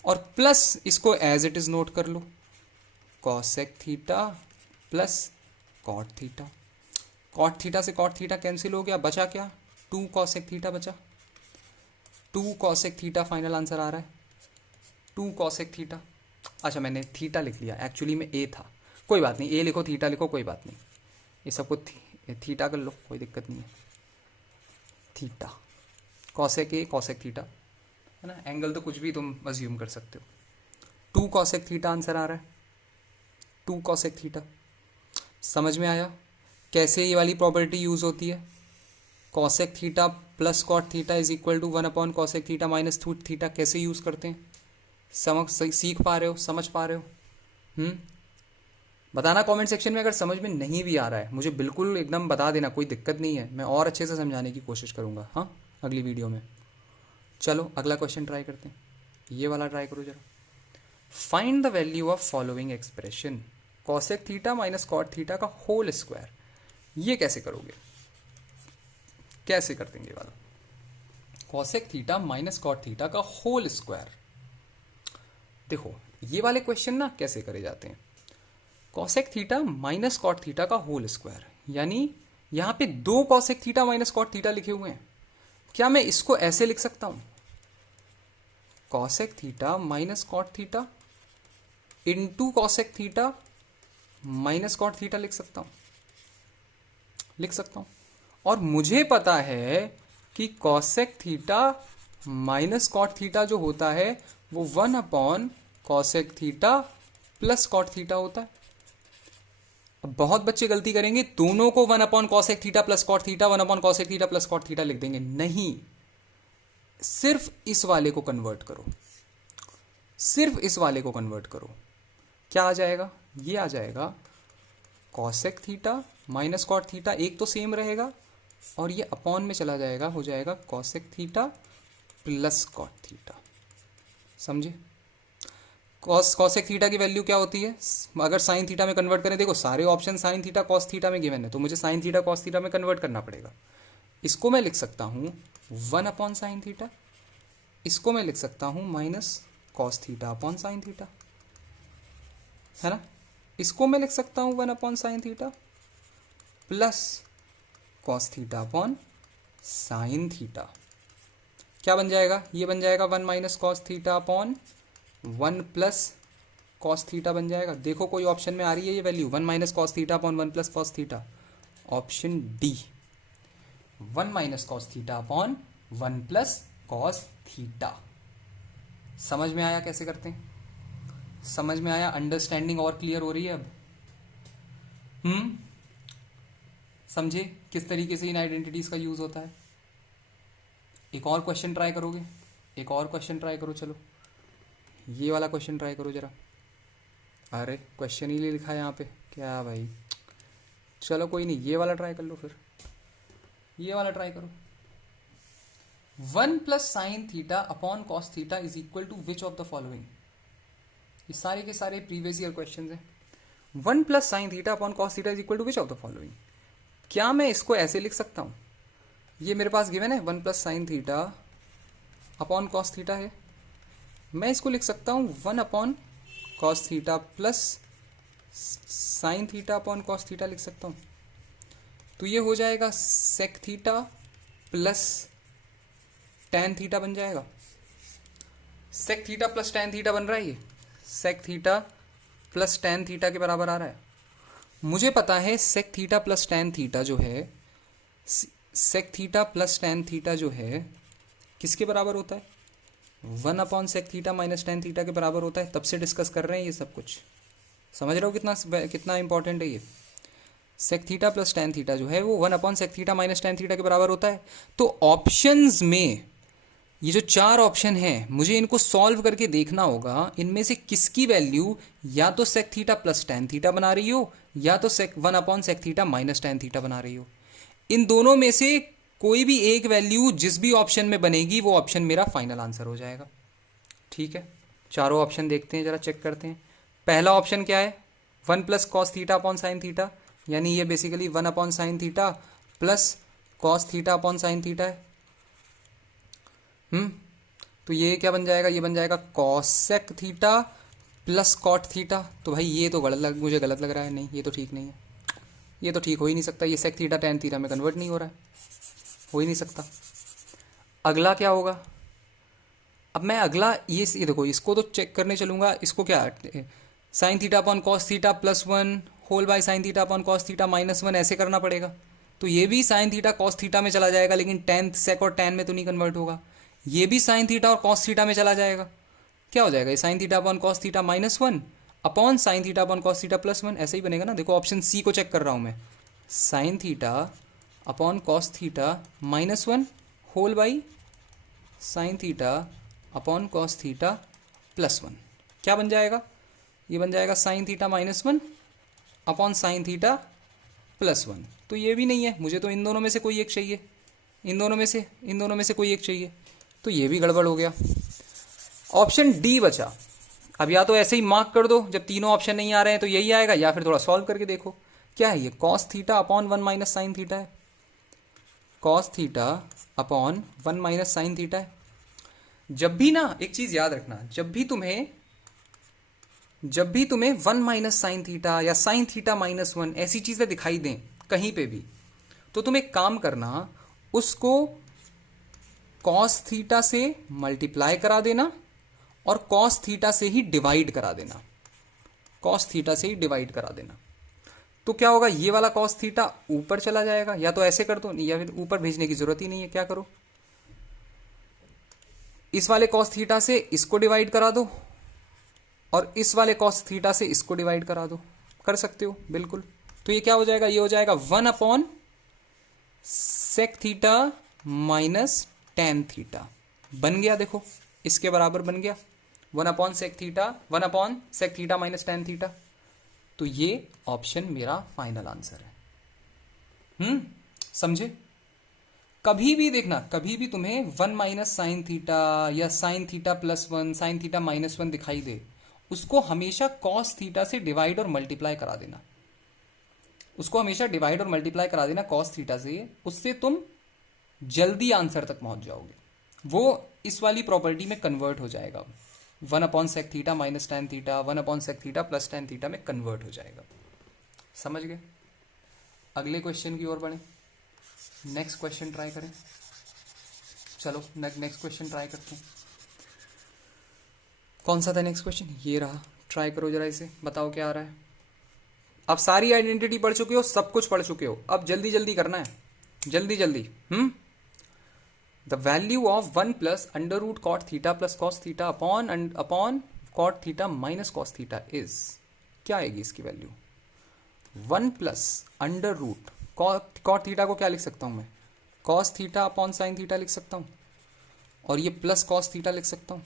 और प्लस इसको एज इट इज नोट कर लो, cosec theta plus cot theta. Cot theta से कॉट थीटा कैंसिल हो गया, बचा क्या? 2 कॉसेक थीटा बचा। 2 कॉसेक थीटा फाइनल आंसर आ रहा है, 2 कॉसेक थीटा। अच्छा मैंने थीटा लिख लिया, एक्चुअली में ए था, कोई बात नहीं, ए लिखो थीटा लिखो कोई बात नहीं, ये सबको थीटा कर लो कोई दिक्कत नहीं है। थीटा कॉसेक ए कॉसेक थीटा है ना, एंगल तो कुछ भी तुम अज्यूम कर सकते हो। 2 कॉसेक थीटा आंसर आ रहा है, 2 कॉसेक थीटा। समझ में आया कैसे ये वाली प्रॉपर्टी यूज होती है? Cosec theta plus cot theta is equal to 1 upon cosec theta minus theta कैसे यूज करते हैं? सीख पा रहे हो? समझ पा रहे हो? बताना कमेंट सेक्शन में अगर समझ में नहीं भी आ रहा है, मुझे बिल्कुल एकदम बता देना, कोई दिक्कत नहीं है, मैं और अच्छे से समझाने की कोशिश करूंगा हाँ अगली वीडियो में। चलो अगला क्वेश्चन ट्राई करते हैं, ये वाला ट्राई करो जरा। Find the value of following expression cosec theta minus cot theta का होल स्क्वायर। ये कैसे करोगे? कैसे कर देंगे वाला? Cosec theta minus cot theta का होल स्क्वायर। देखो ये वाले क्वेश्चन ना कैसे करे जाते हैं, cosec theta minus cot theta का होल स्क्वायर, यानी यहां पे 2 cosec theta minus cot theta लिखे हुए हैं। क्या मैं इसको ऐसे लिख सकता हूं, cosec theta minus cot theta into cosec theta minus cot theta लिख सकता हूं? लिख सकता हूं। और मुझे पता है कि cosec theta minus cot theta जो होता है वो 1 upon cosec theta plus cot theta होता है। अब बहुत बच्चे गलती करेंगे, दोनों को 1 upon cosec theta plus cot theta 1 upon cosec theta plus cot theta लिख देंगे। नहीं, सिर्फ इस वाले को कन्वर्ट करो, सिर्फ इस वाले को कन्वर्ट करो, क्या आ जाएगा? ये आ जाएगा cosec theta minus cot theta, एक तो सेम रहेगा और ये अपॉन में चला जाएगा, हो जाएगा cosec theta plus cot theta. समझे? कॉसेक थीटा की वैल्यू क्या होती है? अगर साइन थीटा में कन्वर्ट करें, देखो सारे option sign theta cos theta में गिवन है, तो मुझे साइन थीटा कॉस थीटा में कन्वर्ट करना पड़ेगा। इसको मैं लिख सकता हूँ 1 अपॉन साइन थीटा, इसको मैं लिख सकता हूँ minus cos theta upon sine theta, है ना? इसको मैं लिख सकता हूँ 1 upon sine theta plus cos theta upon sine theta. क्या बन जाएगा? ये बन जाएगा 1 minus cos theta upon 1 plus cos theta बन जाएगा। देखो कोई ऑप्शन में आ रही है ये value 1 minus cos theta upon 1 plus cos theta? Option D, 1 minus cos theta upon 1 plus cos theta. समझ में आया कैसे करते हैं? समझ में आया? अंडरस्टैंडिंग और क्लियर हो रही है अब? समझे किस तरीके से इन आइडेंटिटीज का यूज होता है? एक और क्वेश्चन ट्राई करोगे? एक और क्वेश्चन ट्राई करो, चलो ये वाला क्वेश्चन ट्राई करो जरा। अरे क्वेश्चन ही नहीं लिखा है यहाँ पे, क्या भाई? चलो कोई नहीं, ये वाला ट्राई कर लो, फिर ये वाला ट्राई करो। 1 plus sine theta upon cos theta is equal to which of the following? ये सारे के सारे प्रीवियस ईयर क्वेश्चन हैं। 1 plus sine theta upon cos theta is equal to which of the following? क्या मैं इसको ऐसे लिख सकता हूं? ये मेरे पास गिवन है 1 plus sine theta upon cos theta है, मैं इसको लिख सकता हूं 1 upon cos theta plus sine theta upon cos theta लिख सकता हूं। तो ये हो जाएगा sec theta plus tan theta बन जाएगा। Sec theta plus tan theta बन रहा है, ये sec theta plus tan theta के बराबर आ रहा है। मुझे पता है sec theta plus tan theta जो है, sec theta plus tan theta जो है किसके बराबर होता है? 1 upon sec theta minus tan theta के बराबर होता है। तब से डिस्कस कर रहे हैं ये सब कुछ। समझ रहे हो कितना इंपॉर्टेंट है ये? Sec theta plus tan theta जो है वो 1 upon sec theta minus tan theta के बराबर होता है। तो ऑप्शंस में ये जो 4 ऑप्शन हैं, मुझे इनको सॉल्व करके देखना होगा इनमें से किसकी वैल्यू या तो sec theta plus tan theta बना रही हो या तो 1 upon sec theta minus tan theta बना रही हो। इन दोनों में से कोई भी एक वैल्यू जिस भी ऑप्शन में बनेगी वो ऑप्शन मेरा फाइनल आंसर हो जाएगा। ठीक है, चारों ऑप्शन देखते हैं, जरा चेक करते हैं। पहला ऑप्शन क्या है? 1 plus cos theta upon sine theta, यानी ये basically 1 upon sine theta plus cos theta upon sine theta है। तो ये क्या बन जाएगा? ये बन जाएगा cosec theta plus cot theta. तो भाई ये तो मुझे गलत लग रहा है। नहीं, ये तो ठीक नहीं है, ये तो ठीक हो ही नहीं सकता। ये सेक थीटा टैन थीटा में कन्वर्ट नहीं हो रहा है, हो ही नहीं सकता। अगला क्या होगा? अब मैं अगला ये देखो, इसको तो चेक करने चलूंगा। इसको क्या, sine theta upon cos theta plus 1 whole by sine theta upon cos theta minus 1 ऐसे करना पड़ेगा। तो ये भी साइन थीटा कॉस थीटा में चला जाएगा, लेकिन टैन सेक और टैन में तो नहीं कन्वर्ट होगा। ये भी साइन थीटा और कॉस थीटा में चला जाएगा। क्या हो जाएगा? ये sine theta upon cos theta minus 1 upon sine theta upon cos theta plus 1 ऐसे ही बनेगा ना। देखो ऑप्शन सी को चेक कर रहा हूँ मैं, sine theta upon cos theta minus 1 whole by sine theta upon cos theta plus 1। क्या बन जाएगा? ये बन जाएगा sine theta minus 1 upon sine theta plus 1। तो ये भी नहीं है, मुझे तो इन दोनों में से कोई एक चाहिए, इन दोनों में से कोई एक चाहिए। तो ये भी गड़बड़ हो गया। ऑप्शन डी बचा। अब या तो ऐसे ही मार्क कर दो, जब तीनों ऑप्शन नहीं आ रहे हैं तो यही आएगा, या फिर थोड़ा सॉल्व करके देखो। क्या है ये? Cos theta upon 1 minus sine theta है। Cos theta upon 1 minus sine theta है। जब भी ना, एक चीज याद रखना, जब भी तुम्हें 1 माइनस साइन थीटा या साइन थीटा माइनस 1 ऐसी चीजें दिखाई दें कहीं पे भी, तो तुम एक काम करना, उसको कॉस थीटा से मल्टीप्लाई करा देना और कॉस थीटा से ही डिवाइड करा देना, कॉस थीटा से ही डिवाइड करा देना। तो क्या होगा? ये वाला कॉस थीटा ऊपर चला जाएगा, या तो ऐसे कर दो, या फिर ऊपर भेजने की जरूरत ही नहीं है। क्या करो? इस वाले कॉस थीटा से इसको डिवाइड करा दो और इस वाले कॉस थीटा से इसको डिवाइड करा दो। कर सकते हो बिल्कुल। तो ये क्या हो जाएगा? ये हो जाएगा 1 upon sec theta minus tan theta. बन गया, देखो इसके बराबर बन गया 1/sec θ माइनस tan θ। तो ये ऑप्शन मेरा फाइनल आंसर है। समझे? कभी भी देखना, कभी भी तुम्हें 1 माइनस साइन थीटा या sign theta plus 1, sine theta minus 1 दिखाई दे, उसको हमेशा कॉस थीटा से डिवाइड और मल्टीप्लाई करा देना। उसको हमेशा डिवाइड और मल्टीप्लाई करा देना कॉस थीटा से, उससे तुम जल्दी आंसर तक पहुंच जाओगे। वो इस वाली प्रॉपर्टी में कन्वर्ट हो जाएगा, 1/sec θ minus tan θ, 1/sec θ plus tan θ में कन्वर्ट हो जाएगा। समझ गए? अगले क्वेश्चन की ओर बढ़े, नेक्स्ट क्वेश्चन ट्राई करें। चलो नेक्स्ट क्वेश्चन ट्राई करते हैं। कौन सा था नेक्स्ट क्वेश्चन? ये रहा, ट्राई करो जरा इसे, बताओ क्या आ रहा है। अब सारी आइडेंटिटी पढ़ चुके हो, सब कुछ पढ़ चुके हो, अब जल्दी जल्दी करना है, जल्दी जल्दी। The value of 1 plus under root cot theta plus cos theta upon cot theta minus cos theta is, क्या आएगी इसकी value? 1 plus under root cot theta को क्या लिख सकता हूं मैं? Cos theta upon sine theta लिख सकता हूं, और ये प्लस कॉस थीटा लिख सकता हूं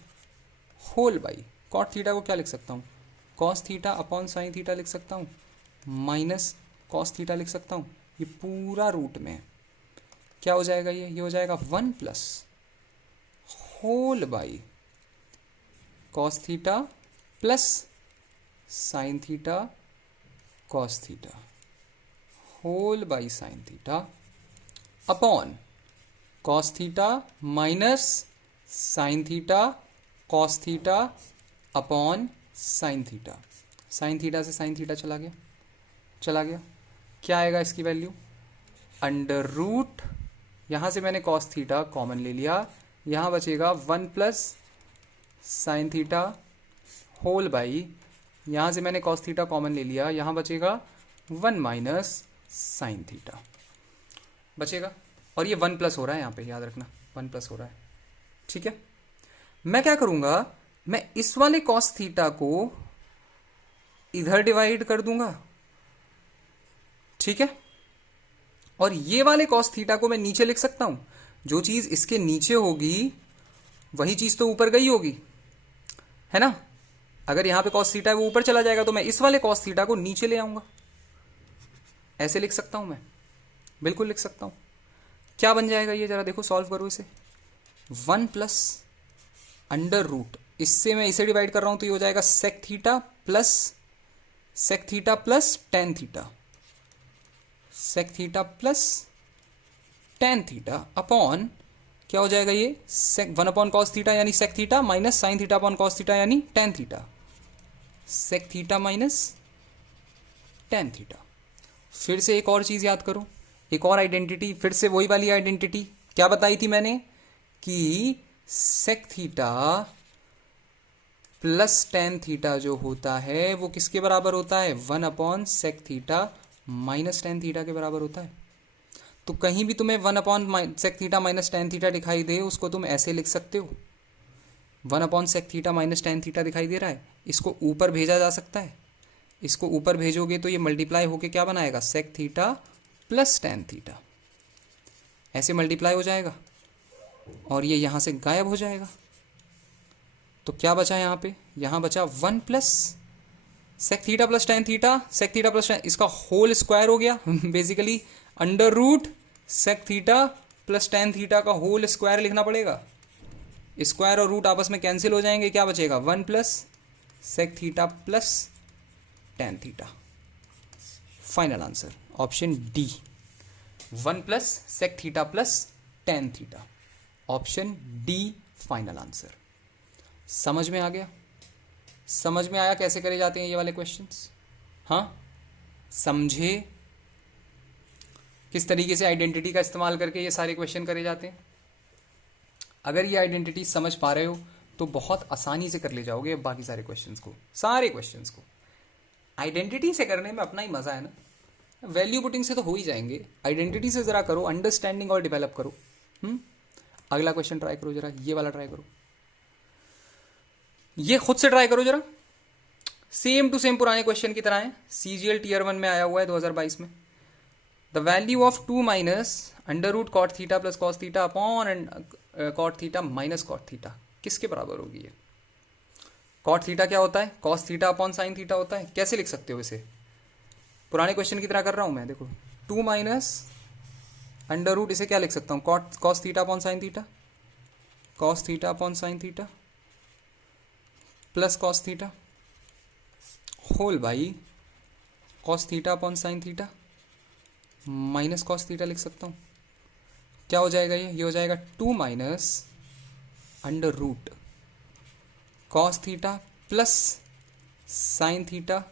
होल बाई कॉट थीटा को क्या लिख सकता हूं? Cos theta upon sine theta लिख सकता हूं, माइनस कॉस थीटा लिख सकता हूं। ये पूरा रूट में क्या हो जाएगा? ये हो जाएगा 1 plus whole by cos theta plus sine theta cos theta whole by sine theta upon cos theta minus sine theta cos theta upon sine theta. Sine theta से साइन थीटा चला गया, चला गया। क्या आएगा इसकी वैल्यू? अंडर रूट, यहां से मैंने कॉस थीटा कॉमन ले लिया, यहां बचेगा 1 plus sine theta whole by, यहां से मैंने कॉस थीटा कॉमन ले लिया, यहां बचेगा 1 माइनस साइन थीटा बचेगा। और ये 1 प्लस हो रहा है यहां पे, याद रखना 1 प्लस हो रहा है। ठीक है, मैं क्या करूंगा, मैं इस वाले कॉस थीटा को इधर डिवाइड कर दूंगा, ठीक है, और ये वाले कॉस थीटा को मैं नीचे लिख सकता हूं। जो चीज इसके नीचे होगी वही चीज तो ऊपर गई होगी, है ना? अगर यहां पे कॉस थीटा है वो ऊपर चला जाएगा, तो मैं इस वाले कॉस थीटा को नीचे ले आऊंगा। ऐसे लिख सकता हूं मैं, बिल्कुल लिख सकता हूं। क्या बन जाएगा ये, जरा देखो, सॉल्व करो इसे। 1 प्लस अंडर रूट, इससे मैं इसे डिवाइड कर रहा हूं तो ये हो जाएगा sec theta plus tan theta, sec theta plus tan theta upon क्या हो जाएगा ये, सेक 1 अपॉन कॉस थीटा यानी sec theta minus sine theta upon cos theta यानी tan theta, sec theta minus tan theta. फिर से एक और चीज याद करो, एक और आइडेंटिटी, फिर से वही वाली आइडेंटिटी। क्या बताई थी मैंने कि sec theta plus tan theta जो होता है वो किसके बराबर होता है? 1 upon sec theta minus tan theta के बराबर होता है। तो कहीं भी तुम्हें 1 upon sec theta minus tan theta दिखाई दे, उसको तुम ऐसे लिख सकते हो, 1 upon sec theta minus tan theta दिखाई दे रहा है, इसको ऊपर भेजा जा सकता है। इसको ऊपर भेजोगे तो ये मल्टीप्लाई होके क्या बनाएगा? Sec theta plus tan theta, ऐसे मल्टीप्लाई हो जाएगा और ये यहां से गायब हो जाएगा। तो क्या बचा यहां पे? यहां बचा 1 plus sec theta plus tan theta, sec theta plus tan, इसका होल स्क्वायर हो गया basically under root sec theta plus tan theta का होल स्क्वायर लिखना पड़ेगा। स्क्वायर और रूट आपस में कैंसिल हो जाएंगे, क्या बचेगा? 1 plus sec theta plus tan theta. Final answer option D, 1 plus sec theta plus tan theta, option D final answer. समझ में आ गया? समझ में आया कैसे करे जाते हैं ये वाले क्वेश्चंस? हाँ, समझे किस तरीके से आइडेंटिटी का इस्तेमाल करके ये सारे क्वेश्चन करे जाते हैं? अगर ये आइडेंटिटी समझ पा रहे हो तो बहुत आसानी से कर ले जाओगे बाकी सारे क्वेश्चंस को, सारे क्वेश्चंस को। आइडेंटिटी से करने में अपना ही मजा है ना, वैल्यू पुटिंग से तो हो ही जाएंगे, आइडेंटिटी से जरा करो, अंडरस्टैंडिंग और डेवलप करो। अगला क्वेश्चन ट्राई करो जरा, ये वाला ट्राई करो, ये खुद से ट्राई करो जरा, सेम टू सेम पुराने क्वेश्चन की तरह है, सीजीएल टीयर 1 में आया हुआ है 2022 में। The value of 2 minus under root cot theta plus cos theta upon and cot theta minus cot theta किसके बराबर होगी ये? कॉट थीटा क्या होता है? Cos theta upon sine theta होता है। कैसे लिख सकते हो इसे? पुराने क्वेश्चन की तरह कर रहा हूं मैं। देखो 2 माइनस अंडर रूट, इसे क्या लिख सकता हूँ? Cos theta upon sine theta, cos theta upon sine theta plus cos theta whole by cos theta upon sine theta minus cos theta लिख सकता हूँ। क्या हो जाएगा ये हो जाएगा 2 minus under root cos theta plus sine theta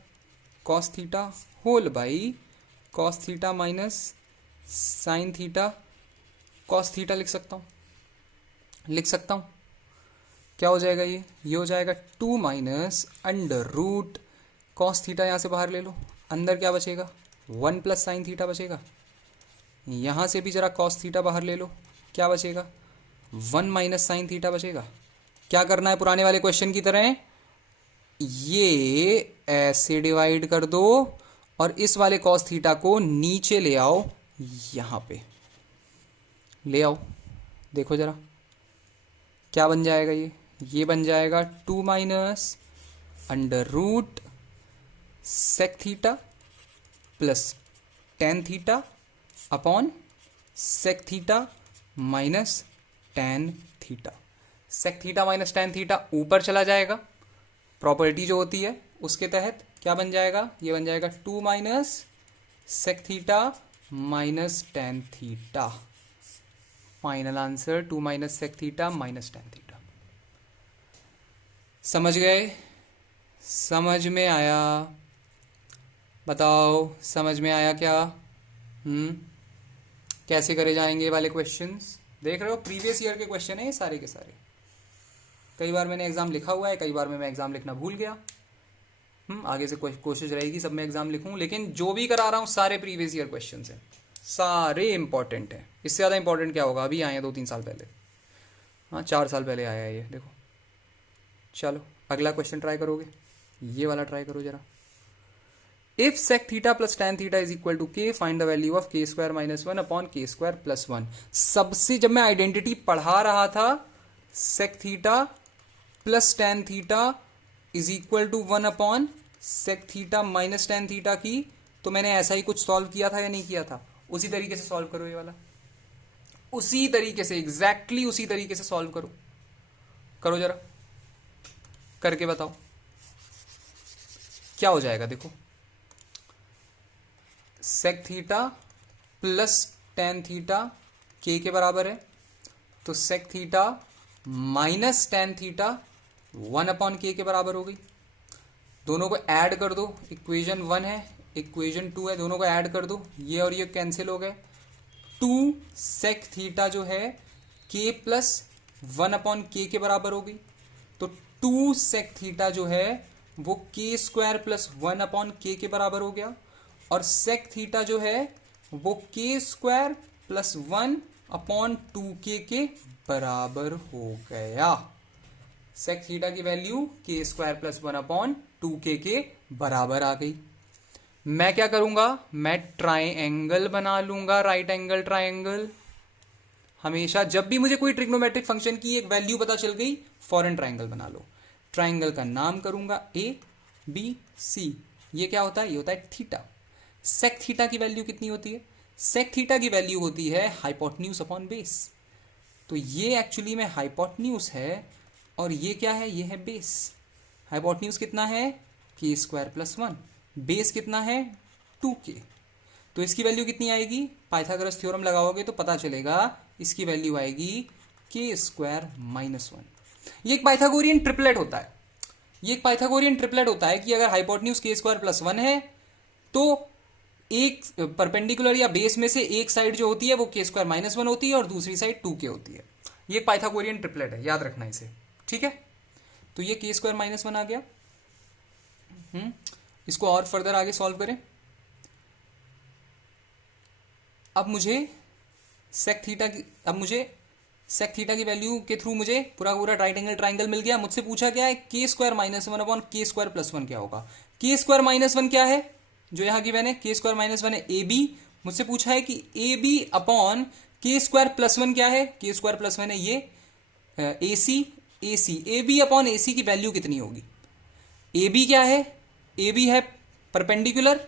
cos theta whole by cos theta minus sine theta cos theta लिख सकता हूँ। क्या हो जाएगा ये हो जाएगा 2 minus under root cos theta, यहाँ से बाहर ले लो, अंदर क्या बचेगा? 1 प्लस साइन थीटा बचेगा। यहाँ से भी जरा कॉस थीटा बाहर ले लो, क्या बचेगा? 1 माइनस साइन थीटा बचेगा। क्या करना है पुराने वाले क्वेश्चन की तरह? ये ऐसे डिवाइड कर दो और इस वाले कॉस थीटा को नीचे ले आओ, यहां पे ले आओ। देखो जरा क्या बन जाएगा ये बन जाएगा 2 minus under root sec theta plus tan theta upon sec theta minus tan theta. Sec theta minus tan theta ऊपर चला जाएगा, प्रॉपर्टी जो होती है उसके तहत क्या बन जाएगा? ये बन जाएगा 2 minus sec theta minus tan theta. Final answer 2 minus sec theta minus tan theta. समझ गए? समझ में आया? बताओ समझ में आया क्या? कैसे करे जाएंगे वाले क्वेश्चंस? देख रहे हो प्रीवियस ईयर के क्वेश्चन है ये सारे के सारे। कई बार मैंने एग्जाम लिखा हुआ है, कई बार मैं एग्जाम लिखना भूल गया। आगे से कोशिश रहेगी सब मैं एग्जाम लिखूं, लेकिन जो भी करा रहा हूं सारे प्रीवियस ईयर क्वेश्चन हैं, सारे इंपॉर्टेंट हैं। इससे ज़्यादा इंपॉर्टेंट क्या होगा? अभी आए हैं 2-3 साल पहले, हाँ 4 साल पहले आया है ये। देखो चलो अगला क्वेश्चन ट्राई करोगे, ये वाला ट्राई करो जरा। If sec theta plus tan theta is equal to k, find the value of k square minus 1 upon k square plus 1। सबसे जब मैं आइडेंटिटी पढ़ा रहा था sec theta plus tan theta is equal to 1 upon sec theta minus tan theta की, तो मैंने ऐसा ही कुछ सॉल्व किया था या नहीं किया था? उसी तरीके से सॉल्व करो ये वाला, उसी तरीके से, एग्जैक्टली उसी तरीके से सॉल्व करो जरा, करके बताओ क्या हो जाएगा। देखो sec theta plus tan theta के बराबर है, तो sec theta minus tan theta 1 upon k बराबर हो गई। दोनों को ऐड कर दो, इक्वेशन 1 है इक्वेशन 2 है, दोनों को ऐड कर दो, ये और ये कैंसिल हो गए। 2 सेक थीटा जो है के प्लस 1 अपॉन के बराबर हो गई, तो 2 सेक थीटा जो है वो के स्क्वायर प्लस 1 अपॉन के बराबर हो गया, और सेक थीटा जो है वो के स्क्वायर प्लस 1 अपॉन 2 के बराबर हो गया। सेक थीटा की वैल्यू के स्क्वायर प्लस 1 अपॉन 2 के बराबर आ गई। मैं क्या करूंगा? मैं ट्राइंगल बना लूंगा, राइट एंगल ट्राइंगल। हमेशा जब भी मुझे कोई ट्रिग्नोमेट्रिक फंक्शन की एक वैल्यू पता चल गई, फॉरेन ट्राइंगल बना लो। ट्राइंगल का नाम करूंगा ABC। ये क्या होता है? ये होता है थीटा। सेक थीटा की वैल्यू कितनी होती है? सेक थीटा की वैल्यू होती है हाइपोटेन्यूज अपॉन बेस। तो ये एक्चुअली में हाइपोटेन्यूज है, और ये क्या है? ये है बेस। हाइपोटेन्यूज कितना है? के स्क्वायर प्लस 1। बेस कितना है? 2k। तो इसकी वैल्यू कितनी आएगी? पाइथागोरस थ्योरम लगाओगे तो पता चलेगा, इसकी वैल्यू आएगी के स्क्वायर माइनस 1। ये एक पाइथागोरियन ट्रिपलेट होता है। ये एक पाइथागोरियन ट्रिपलेट होता है कि अगर हाइपोटेन्यूज के स्क्वायर प्लस 1 है तो एक परपेंडिकुलर या बेस में से एक साइड जो होती है वो के स्क्वायर माइनस 1 होती है और दूसरी साइड 2k होती है। ये एक पाइथागोरियन ट्रिपलेट है, याद रखना इसे, ठीक है? तो ये के स्क्वायर माइनस 1 आ गया। इसको और फर्दर आगे सॉल्व करें। अब मुझे सेक थीटा की वैल्यू के थ्रू मुझे पूरा राइट एंगल ट्राइंगल मिल गया। मुझसे पूछा क्या है? के square minus 1 upon k square plus 1 क्या होगा? के स्क्वायर माइनस 1 क्या है जो यहां गिवन है? के स्क्वायर माइनस 1 है AB, मुझसे पूछा है कि ए B upon k square plus one क्या है, के स्क्वायर प्लस वन है ये, ए C, A C, A B upon A सी की वैल्यू कितनी होगी। ए बी क्या है, ए बी है परपेंडिकुलर,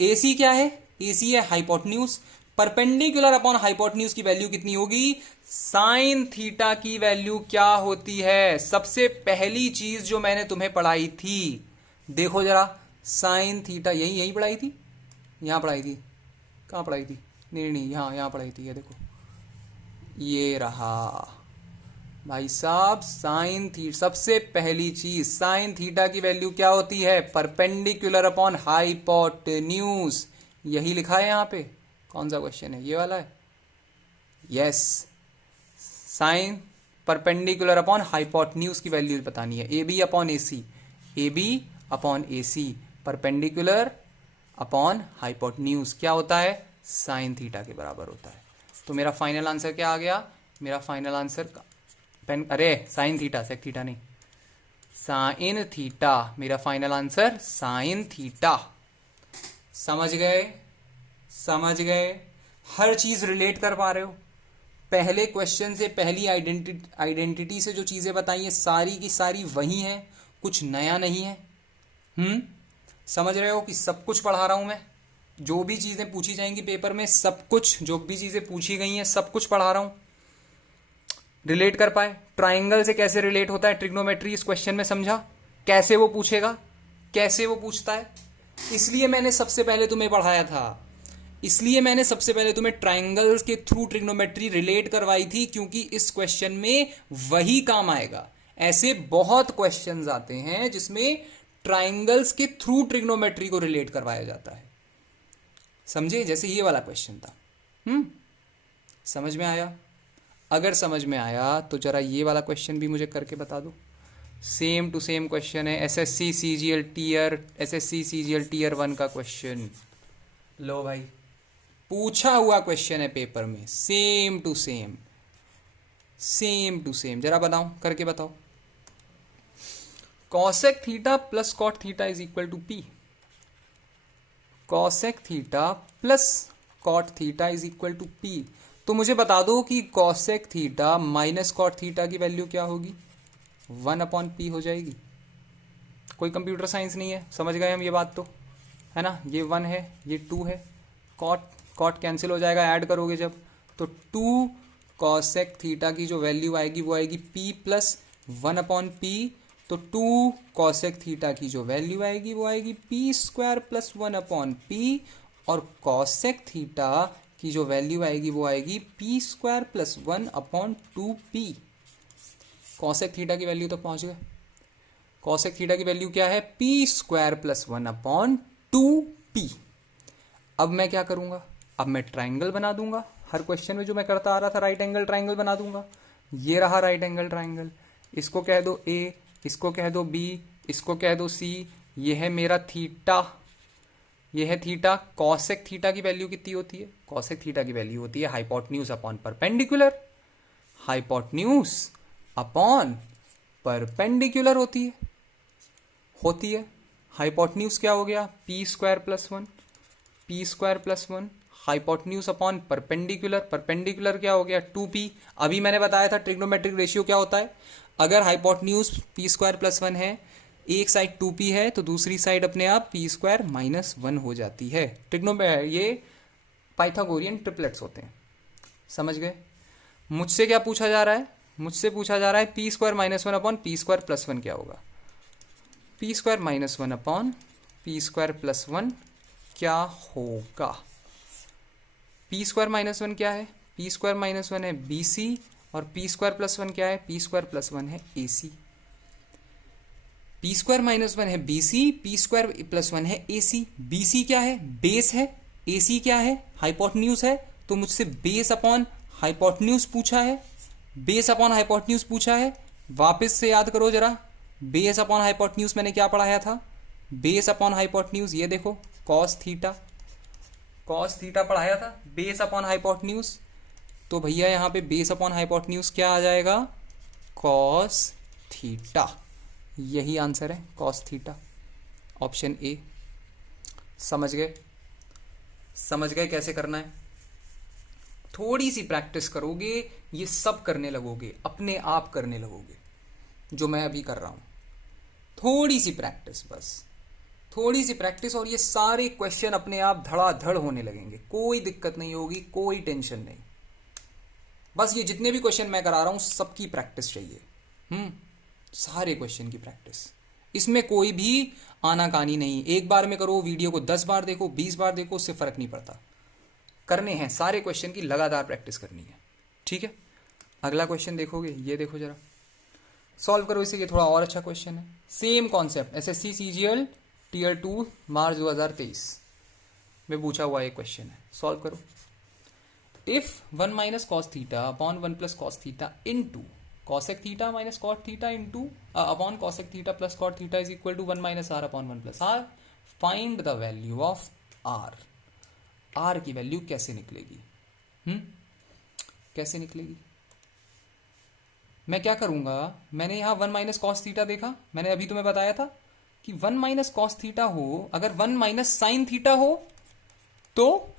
ए सी क्या है, ए सी है हाइपोटेन्यूज, परपेंडिकुलर अपॉन हाइपोटेन्यूज की वैल्यू कितनी होगी, साइन थीटा की वैल्यू क्या होती है। सबसे पहली चीज जो मैंने तुम्हें पढ़ाई थी, देखो जरा, साइन थीटा यही पढ़ाई थी, यहां पढ़ाई थी, कहां पढ़ाई थी, नहीं यहां पढ़ाई थी, ये देखो ये रहा भाई साहब, साइन थीटा, सबसे पहली चीज साइन थीटा की वैल्यू क्या होती है, परपेंडिकुलर अपॉन हाइपोटेन्यूज, यही लिखा है यहां पे। कौन सा क्वेश्चन है, ये वाला है, yes, sine perpendicular upon hypotenuse की वैल्यू बतानी है, A B upon A C, A B upon A C, perpendicular upon hypotenuse क्या होता है, साइन थीटा के बराबर होता है। तो मेरा फाइनल आंसर क्या आ गया, मेरा फाइनल आंसर अरे साइन थीटा, सेक थीटा नहीं, साइन थीटा, मेरा फाइनल आंसर साइन थीटा। समझ गए, समझ गए, हर चीज रिलेट कर पा रहे हो। पहले क्वेश्चन से, पहली आइडेंटिटी से जो चीजें बताई है सारी की सारी वही हैं, कुछ नया नहीं है। समझ रहे हो कि सब कुछ पढ़ा रहा हूं मैं, जो भी चीजें पूछी जाएंगी पेपर में, सब कुछ, जो भी चीजें पूछी गई हैं सब कुछ पढ़ा रहा हूं। रिलेट कर पाए, ट्राइंगल से कैसे रिलेट होता है ट्रिग्नोमेट्री, इस क्वेश्चन में समझा, कैसे वो पूछेगा, कैसे वो पूछता है। इसलिए मैंने सबसे पहले तुम्हें पढ़ाया था, इसलिए मैंने सबसे पहले तुम्हें ट्राइंगल्स के थ्रू ट्रिग्नोमेट्री रिलेट करवाई थी, क्योंकि इस क्वेश्चन में वही काम आएगा। ऐसे बहुत क्वेश्चंस आते हैं जिसमें ट्राइंगल्स के थ्रू ट्रिग्नोमेट्री को रिलेट करवाया जाता है, समझे, जैसे ये वाला क्वेश्चन था। समझ में आया? अगर समझ में आया तो जरा ये वाला क्वेश्चन भी मुझे करके बता दो। सेम टू सेम क्वेश्चन है, एसएससी सीजीएल टीयर 1 का क्वेश्चन। लो भाई, पूछा हुआ क्वेश्चन है पेपर में, same to same, same to same. जरा बताओ, करके बताओ। Cosec theta plus cot theta is equal to p. Cosec theta plus cot theta is equal to p. तो मुझे बता दो कि cosec theta minus cot theta की वैल्यू क्या होगी, 1/p हो जाएगी। कोई कंप्यूटर साइंस नहीं है, समझ गए हम ये बात तो, है ना। ये 1 है, ये 2 है, कॉट कैंसिल हो जाएगा ऐड करोगे जब, तो 2 कॉसेक थीटा की जो वैल्यू आएगी वो आएगी p प्लस 1/p। तो 2 कॉसेक थीटा की जो वैल्यू आएगी वो आएगी p स्क्वायर प्लस 1/p, और कॉसेक थीटा की जो वैल्यू आएगी वो आएगी p square plus 1/2p। Cosec theta की वैल्यू तो पहुंच गए। कॉसेक थीटा की वैल्यू क्या है, p स्क्वायर प्लस 1/2p। अब मैं क्या करूंगा, अब मैं ट्राइंगल बना दूंगा। हर क्वेश्चन में जो मैं करता आ रहा था, राइट एंगल ट्राइंगल बना दूंगा। ये रहा राइट एंगल ट्राइंगल, इसको कह दो a, इसको कह दो b, इसको कह दो c। ये है मेरा थीटा, ये है थीटा। कॉसेक थीटा की वैल्यू कितनी होती है, कॉसेक थीटा की वैल्यू होती है hypotenuse upon perpendicular, hypotenuse upon perpendicular होती है। हाइपोटेन्यूज क्या हो गया, p square plus 1, p square plus 1, hypotenuse upon perpendicular, perpendicular क्या हो गया 2p। अभी मैंने बताया था ट्रिग्नोमेट्रिक रेशियो क्या होता है, अगर हाइपोटेन्यूज p स्क्वायर प्लस 1 है, एक साइड 2p है, तो दूसरी साइड अपने आप p स्क्वायर माइनस 1 हो जाती है। ये पाइथागोरियन ट्रिपलेट्स होते हैं, समझ गए। मुझसे क्या पूछा जा रहा है, मुझसे पूछा जा रहा है p square minus 1 upon p square plus 1 क्या होगा। p square minus 1 upon p square plus 1 क्या होगा। p स्क्वायर माइनस 1 क्या है, p स्क्वायर माइनस 1 है bc, और p स्क्वायर प्लस 1 क्या है, p स्क्वायर प्लस 1 है ac। p स्क्वायर माइनस 1 है bc, p स्क्वायर प्लस 1 है ac। bc क्या है, बेस है, ac क्या है, हाइपोटेन्यूज है। तो मुझसे बेस अपॉन हाइपोटेन्यूज पूछा है, बेस अपॉन हाइपोटेन्यूज पूछा है। वापस से याद करो जरा, बेस अपॉन हाइपोटेन्यूज मैंने क्या पढ़ाया था, बेस अपॉन हाइपोटेन्यूज ये देखो कॉस थीटा, कॉस थीटा पढ़ाया था, बेस अपॉन हाइपोटेन्यूज। तो भैया यहाँ पे बेस अपॉन हाइपोटेन्यूज क्या आ जाएगा, कॉस थीटा। यही आंसर है, कॉस थीटा, ऑप्शन ए। समझ गए। समझ गए कैसे करना है? थोड़ी सी प्रैक्टिस करोगे ये सब करने लगोगे, अपने आप करने लगोगे, जो मैं अभी कर रहा हूं। थोड़ी सी प्रैक्टिस, बस थोड़ी सी प्रैक्टिस, और ये सारे क्वेश्चन अपने आप धड़ाधड़ होने लगेंगे। कोई दिक्कत नहीं होगी, कोई टेंशन नहीं। बस ये जितने भी क्वेश्चन मैं करा रहा हूं सबकी प्रैक्टिस चाहिए। सारे क्वेश्चन की प्रैक्टिस, इसमें कोई भी आनाकानी नहीं। एक बार में करो, वीडियो को 10 बार देखो, 20 बार देखो, उससे फर्क नहीं पड़ता। करने हैं सारे क्वेश्चन की लगातार प्रैक्टिस करनी है। ठीक है, अगला क्वेश्चन देखोगे, ये देखो जरा, सॉल्व करो इसे। ये थोड़ा और अच्छा क्वेश्चन है, same concept, SSC CGL tier 2 March 2023 में पूछा हुआ एक क्वेश्चन है, सॉल्व करो। If 1 minus cos theta upon 1 plus cos theta into cosec theta minus cot theta into upon cosec theta plus cot theta is equal to 1 minus are upon 1 plus r, find the value of r. R की वैल्यू कैसे निकलेगी? कैसे निकलेगी? मैं क्या करूंगा, मैंने यहां 1 माइनस कॉस थीटा देखा, मैंने अभी तुम्हें बताया था कि 1 माइनस कॉस थीटा हो, अगर 1 माइनस साइन थीटा हो तो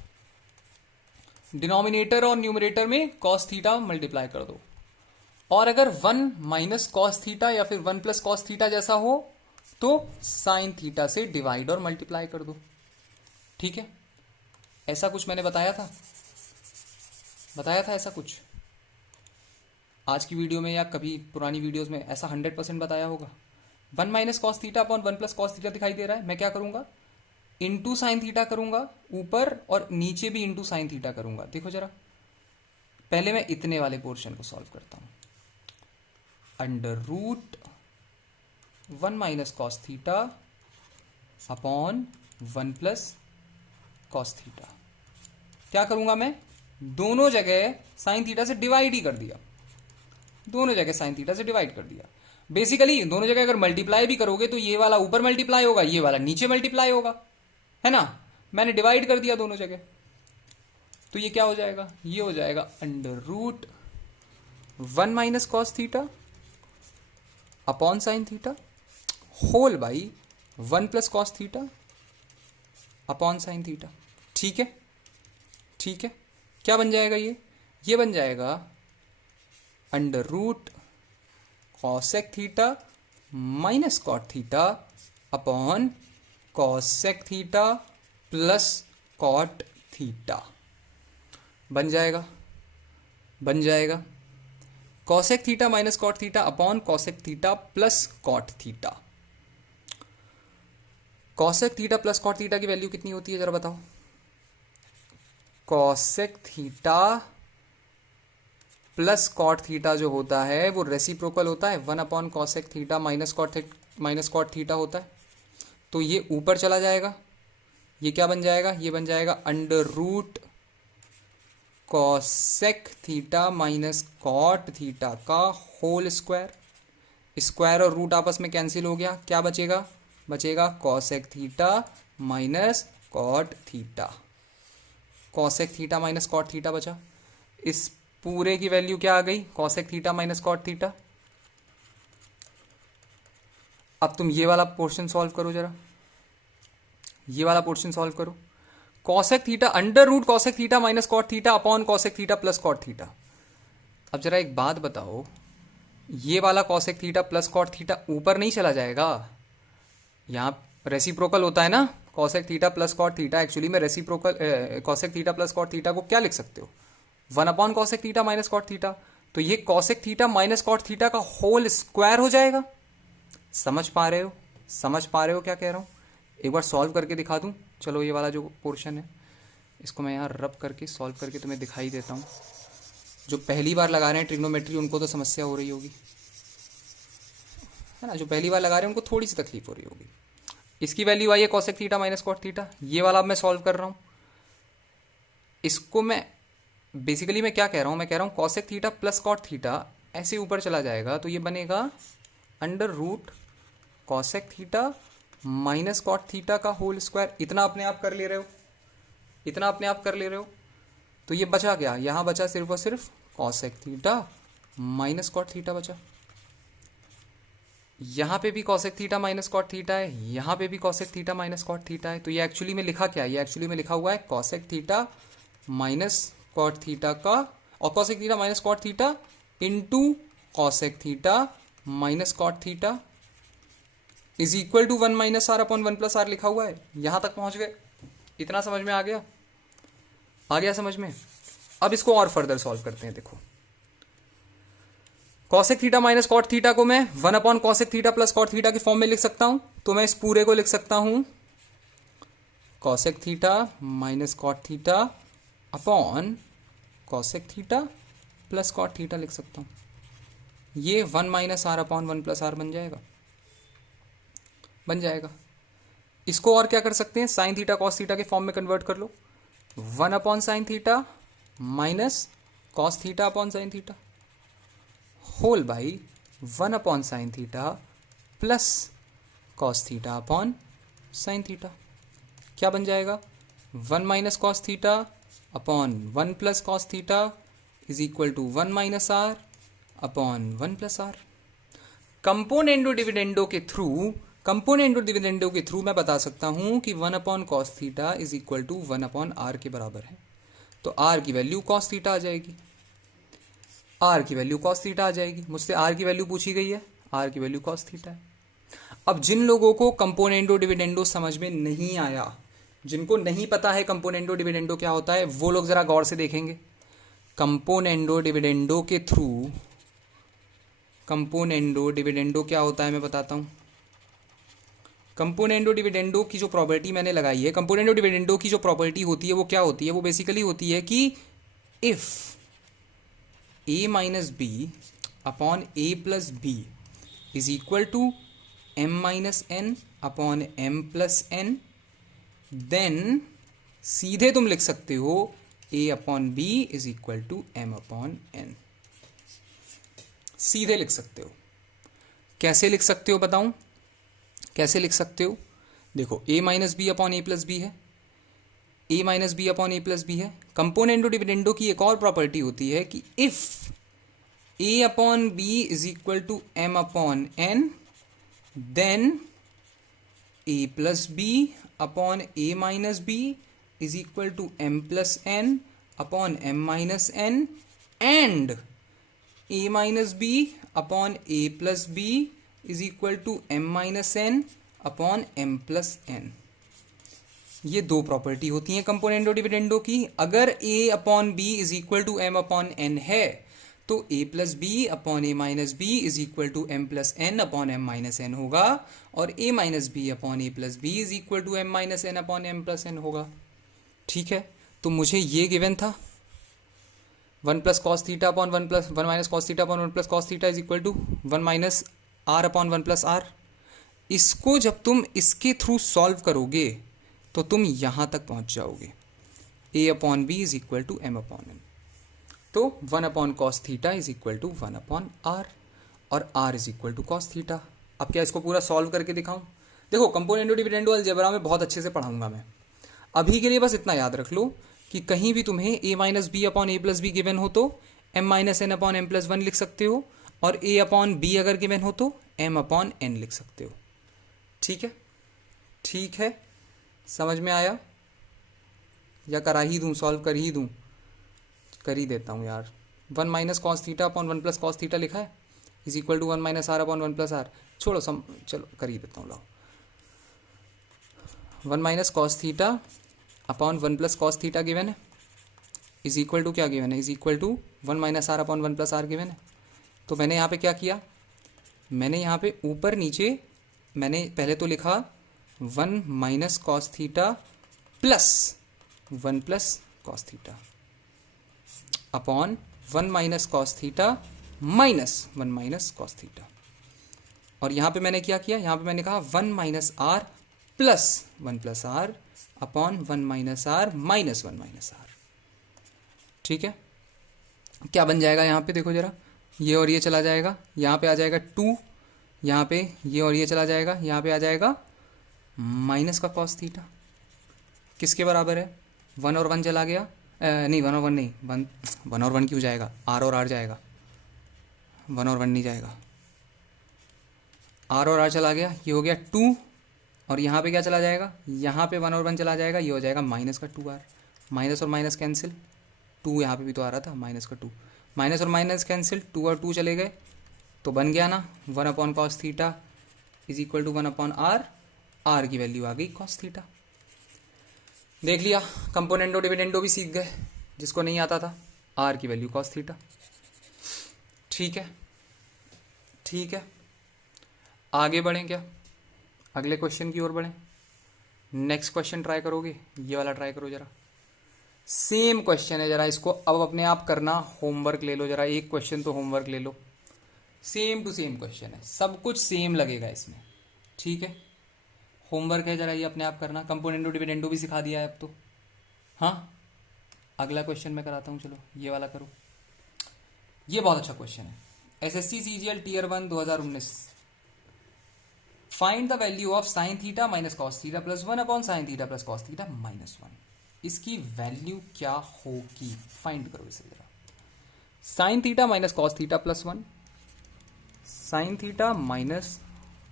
डिनोमिनेटर और न्यूमरेटर में कॉस थीटा मल्टीप्लाई कर दो, और अगर 1 माइनस कॉस थीटा या फिर 1 प्लस कॉस थीटा जैसा हो तो साइन थीटा से डिवाइड और मल्टीप्लाई कर दो। ठीक है, ऐसा कुछ मैंने बताया था ऐसा कुछ आज की वीडियो में या कभी पुरानी वीडियोस में ऐसा 100% बताया होगा। 1 minus cos theta upon 1 plus cos theta दिखाई दे रहा है, मैं क्या करूंगा, इंटू साइन थीटा करूंगा ऊपर, और नीचे भी इंटू साइन थीटा करूंगा। देखो जरा, पहले मैं इतने वाले पोर्शन को सॉल्व करता हूं। Under root 1 minus cos theta upon 1 plus cos theta, क्या करूंगा मैं, दोनों जगह साइन थीटा से डिवाइड ही कर दिया, दोनों जगह साइन थीटा से डिवाइड कर दिया। बेसिकली दोनों जगह अगर मल्टीप्लाई भी करोगे तो ये वाला ऊपर मल्टीप्लाई होगा, ये वाला नीचे मल्टीप्लाई होगा, है ना। मैंने डिवाइड कर दिया दोनों जगह, तो ये क्या हो जाएगा, ये हो जाएगा under root 1 minus cos theta upon sine theta whole by 1 plus cos theta upon sine theta. ठीक है, ठीक है, क्या बन जाएगा ये बन जाएगा under root cosec theta minus cot theta upon cosec theta plus cot theta. बन जाएगा cosec theta minus cot theta upon cosec theta plus cot theta. Cosec theta plus cot theta की वैल्यू कितनी होती है जरा बताओ। Cosec theta plus cot theta जो होता है वो रेसिप्रोकल होता है, 1 upon cosec theta minus cot theta होता है, तो ये ऊपर चला जाएगा। ये क्या बन जाएगा, ये बन जाएगा under root cosec theta minus cot theta का होल स्क्वायर। स्क्वायर और रूट आपस में कैंसिल हो गया, क्या बचेगा, बचेगा cosec theta minus cot theta. Cosec theta minus cot theta बचा। इस पूरे की वैल्यू क्या आ गई, cosec theta minus cot theta. अब तुम ये वाला पोर्शन सॉल्व करो जरा, ये वाला पोर्शन सॉल्व करो। Cosec theta under root cosec theta minus cot theta upon cosec theta plus cot theta. अब जरा एक बात बताओ, ये वाला cosec theta plus cot theta ऊपर नहीं चला जाएगा, यहां रेसिप्रोकल होता है ना, cosec theta plus cot theta. Actually में reciprocal cosec theta plus cot theta को क्या लिख सकते हो, 1 upon cosec theta minus cot theta. तो ये cosec theta minus cot theta का होल स्क्वायर हो जाएगा। समझ पा रहे हो क्या कह रहा हूं, एक बार सॉल्व करके दिखा दूं। चलो ये वाला जो पोर्शन है इसको मैं यहाँ रब करके सॉल्व करके तुम्हें दिखाई देता हूँ। जो पहली बार लगा रहे हैं ट्रिग्नोमेट्री उनको तो समस्या हो रही होगी, है ना, जो पहली बार लगा रहे हैं उनको थोड़ी सी तकलीफ हो रही होगी। इसकी वैल्यू आई है cosec theta minus cot theta, ये वाला अब मैं सॉल्व कर रहा हूँ। इसको मैं बेसिकली मैं क्या कह रहा हूँ, मैं कह रहा हूँ cosec theta plus cot theta ऐसे ऊपर चला जाएगा, तो ये बनेगा under root cosec theta minus cot theta का होल स्क्वायर। इतना अपने आप कर ले रहे हो, तो ये बचा क्या, यहां बचा सिर्फ और सिर्फ cosec theta minus cot theta बचा। यहाँ पे भी cosec theta minus cot theta है, यहाँ पे भी cosec theta minus cot theta है। तो ये एक्चुअली में लिखा क्या है, ये एक्चुअली में लिखा हुआ है cosec theta minus cot theta का, और cosec theta minus cot theta into cosec theta minus cot theta is equal to 1 minus are upon 1 plus r लिखा हुआ है। यहां तक पहुंच गए, इतना समझ में आ गया, आ गया समझ में। अब इसको और फर्दर सॉल्व करते हैं। देखो cosec theta minus cot theta को मैं 1 upon cosec theta plus cot theta के फॉर्म में लिख सकता हूं। तो मैं इस पूरे को लिख सकता हूं cosec theta minus cot theta upon cosec theta plus cot theta लिख सकता हूं। ये 1 minus are upon 1 plus r बन जाएगा, बन जाएगा। इसको और क्या कर सकते हैं, साइन थीटा कॉस थीटा के फॉर्म में कन्वर्ट कर लो। 1 upon sine theta minus cos theta upon sine theta whole by 1 upon sine theta plus cos theta upon sine theta. क्या बन जाएगा, 1 minus cos theta upon 1 plus cos theta is equal to 1 minus are upon 1 plus r. Componendo dividendo के through मैं बता सकता हूं कि 1 upon cos theta is equal to 1 upon r के बराबर है। तो आर की वैल्यू कॉस थीटा आ जाएगी, आर की वैल्यू कॉस थीटा आ जाएगी। मुझसे आर की वैल्यू पूछी गई है, आर की वैल्यू कॉस थीटा है। अब जिन लोगों को कंपोनेंडो डिविडेंडो समझ में नहीं आया, जिनको नहीं पता है कंपोनेंडो डिविडेंडो क्या होता है, वो लोग जरा गौर से देखेंगे। कंपोनेंडो डिविडेंडो के थ्रू, कंपोनेंडो डिविडेंडो क्या होता है मैं बताता हूं। कंपोनेंडो डिविडेंडो की जो प्रॉपर्टी मैंने लगाई है, कंपोनेंडो डिविडेंडो की जो प्रॉपर्टी होती है वो क्या होती है, वो बेसिकली होती है कि if a minus B upon A plus B is equal to m minus N upon m plus N, then सीधे तुम लिख सकते हो a upon B is equal to m upon N. सीधे लिख सकते हो। कैसे लिख सकते हो बताऊं, कैसे लिख सकते हो। देखो a minus B upon A plus B है, a minus B upon A plus B है। कंपोनेंडो डिविडेंडो की एक और प्रॉपर्टी होती है कि if a upon B is equal to m upon N, then a plus B upon a minus B is equal to m plus N upon m minus N, and a minus B upon a plus B is equal to m minus N upon m plus N. ये दो property होती हैं componendo dividendo की। अगर a upon B is equal to m upon N है तो a plus B upon a minus B is equal to m plus N upon m minus N होगा, और a minus B upon a plus B is equal to m minus N upon m plus N होगा। ठीक है, तो मुझे ये given था 1 plus cos theta upon 1 minus cos theta upon 1 plus cos theta is equal to 1 minus are upon 1 plus R. इसको जब तुम इसके थ्रू सॉल्व करोगे तो तुम यहां तक पहुंच जाओगे, a upon B is equal to m upon N. तो 1 upon cos theta is equal to 1 upon R, और r is equal to cos theta. अब क्या इसको पूरा सॉल्व करके दिखाऊं। देखो कंपोनेंडो डिविडेंडो अलजेब्रा में बहुत अच्छे से पढ़ाऊंगा मैं। अभी के लिए बस इतना याद रख लो कि कहीं भी तुम्हें a minus B upon A plus B given हो तो m minus N upon M plus one लिख सकते हो, और a अपॉन बी अगर गिवन हो तो m अपॉन एन लिख सकते हो। ठीक है, ठीक है, समझ में आया, या करा ही दूं, सॉल्व कर ही दूं, कर ही देता हूं यार। 1 minus cos theta upon 1 plus cos theta लिखा है is equal to 1 minus are upon 1 plus R. छोड़ो चलो कर ही देता हूँ, लाओ। 1 minus cos theta upon 1 plus cos theta given है इज इक्वल टू क्या गिवन है, is equal to 1 minus are upon 1 plus R given है। तो मैंने यहाँ पे क्या किया, मैंने यहाँ पे ऊपर नीचे मैंने पहले तो लिखा 1 minus cos theta plus 1 plus cos theta upon 1 minus cos theta minus 1 minus cos theta, और यहाँ पे मैंने क्या किया, यहाँ पे मैंने कहा 1 minus R plus 1 plus R upon 1 minus R minus 1 minus R. ठीक है, क्या बन जाएगा यहाँ पे, देखो जरा, ये और ये चला जाएगा, यहाँ पे आ जाएगा 2, यहाँ पे ये और ये चला जाएगा, यहाँ पे आ जाएगा माइनस का कॉस थीटा। किसके बराबर है, 1 और 1 चला गया, नहीं 1 और 1 नहीं, 1 और 1 क्यों जाएगा, आर और आर जाएगा, 1 और 1 नहीं जाएगा, आर और आर चला गया, ये हो गया 2, और यहाँ पे क्या चला जाएगा, यहाँ पे 1 और 1 चला जाएगा, ये हो जाएगा माइनस का 2r, माइनस और माइनस कैंसिल, 2 यहाँ पे भी तो आ रहा था, माइनस का 2, माइनस और माइनस कैंसिल, 2 और 2 चले गए, तो बन गया ना 1/cos theta is equal to 1/r, r की वैल्यू आ गई cos थीटा। देख लिया, कंपोनेंटो डिविडेंडो भी सीख गए जिसको नहीं आता था, r की वैल्यू cos थीटा। ठीक है, ठीक है, आगे बढ़ें क्या, अगले क्वेश्चन की ओर बढ़ें। नेक्स्ट क्वेश्चन ट्राई करोगे, ये वाला ट्राई करो जरा, सेम क्वेश्चन है, जरा इसको अब अपने आप करना, होमवर्क ले लो जरा, एक क्वेश्चन तो होमवर्क ले लो, सेम टू सेम क्वेश्चन है, सब कुछ सेम लगेगा इसमें। ठीक है, होमवर्क है, जरा ये अपने आप करना, कंपोनेंटो डिविडेंडो भी सिखा दिया है अब तो। हाँ, अगला क्वेश्चन मैं कराता हूँ, चलो ये वाला करो, ये बहुत अच्छा क्वेश्चन है, SSC CGL tier 1 2019। Find the value of sine theta minus cos theta plus 1/sin theta plus cos theta -1। इसकी वैल्यू क्या होगी, फाइंड करो इसे जरा। Sine theta minus cos theta plus 1, sine theta minus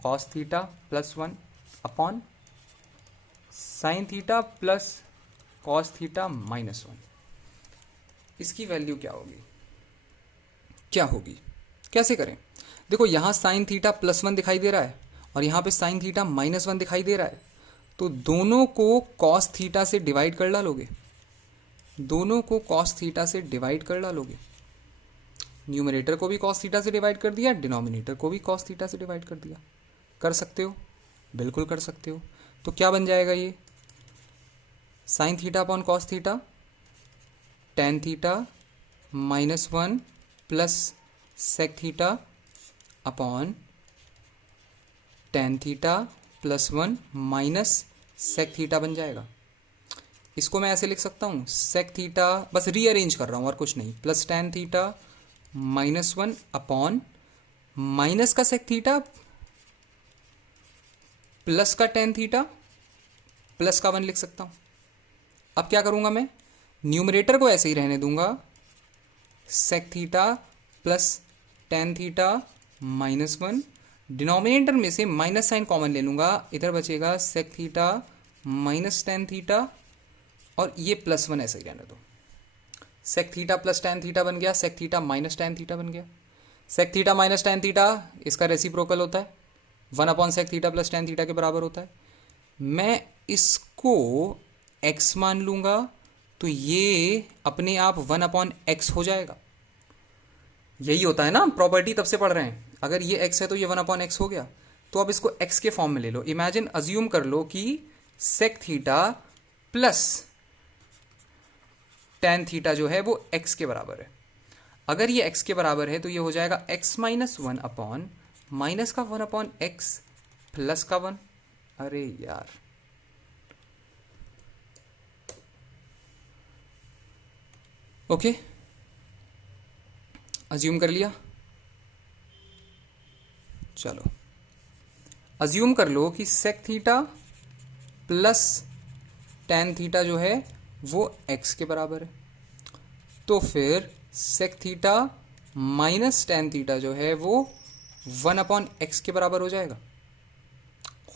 cos theta plus 1 upon sine theta plus cos theta -1। इसकी value क्या होगी, क्या होगी, कैसे करें। देखो यहां साइन थीटा प्लस 1 दिखाई दे रहा है और यहां पे साइन थीटा -1 दिखाई दे रहा है, तो दोनों को कॉस थीटा से डिवाइड कर डालोगे, दोनों को कॉस थीटा से डिवाइड कर डालोगे, न्यूमरेटर को भी कॉस थीटा से डिवाइड कर दिया, डिनोमिनेटर को भी कॉस थीटा से डिवाइड कर दिया। कर सकते हो, बिल्कुल कर सकते हो। तो क्या बन जाएगा ये, sine theta upon cos theta, tan theta -1 plus sec theta upon tan theta plus 1 minus sec theta बन जाएगा। इसको मैं ऐसे लिख सकता हूँ, सेक थीटा, बस रीअरेंज कर रहा हूँ और कुछ नहीं, plus tan theta -1 upon minus का सेक थीटा प्लस का टेन थीटा प्लस का 1 लिख सकता हूँ। अब क्या करूँगा मैं, न्यूमरेटर को ऐसे ही रहने दूंगा, sec theta plus tan theta -1, denominator में से माइनस साइन कॉमन ले लूंगा, इधर बचेगा sec theta minus tan theta, और ये प्लस 1 ऐसे ही रहने दो। Sec theta plus tan theta बन गया, sec theta minus tan theta बन गया। Sec theta minus tan theta इसका रेसिप्रोकल होता है, 1/sec theta plus tan theta के बराबर होता है। मैं इसको x मान लूंगा तो ये अपने आप 1/x हो जाएगा। यही होता है ना प्रॉपर्टी, तब से पढ़ रहे हैं, अगर ये x है तो ये 1/x हो गया। तो अब इसको x के फॉर्म में ले लो, इमेजिन अज्यूम कर लो कि sec theta plus tan theta जो है वो x के बराबर है। अगर ये x के बराबर है तो ये हो जाएगा x -1 अपॉन माइनस का 1/x प्लस का 1। अरे यार, ओके, अज्यूम कर लिया। चलो अज्यूम कर लो कि sec theta plus tan theta जो है वो x के बराबर है, तो फिर sec theta minus tan theta जो है वो 1/x के बराबर हो जाएगा।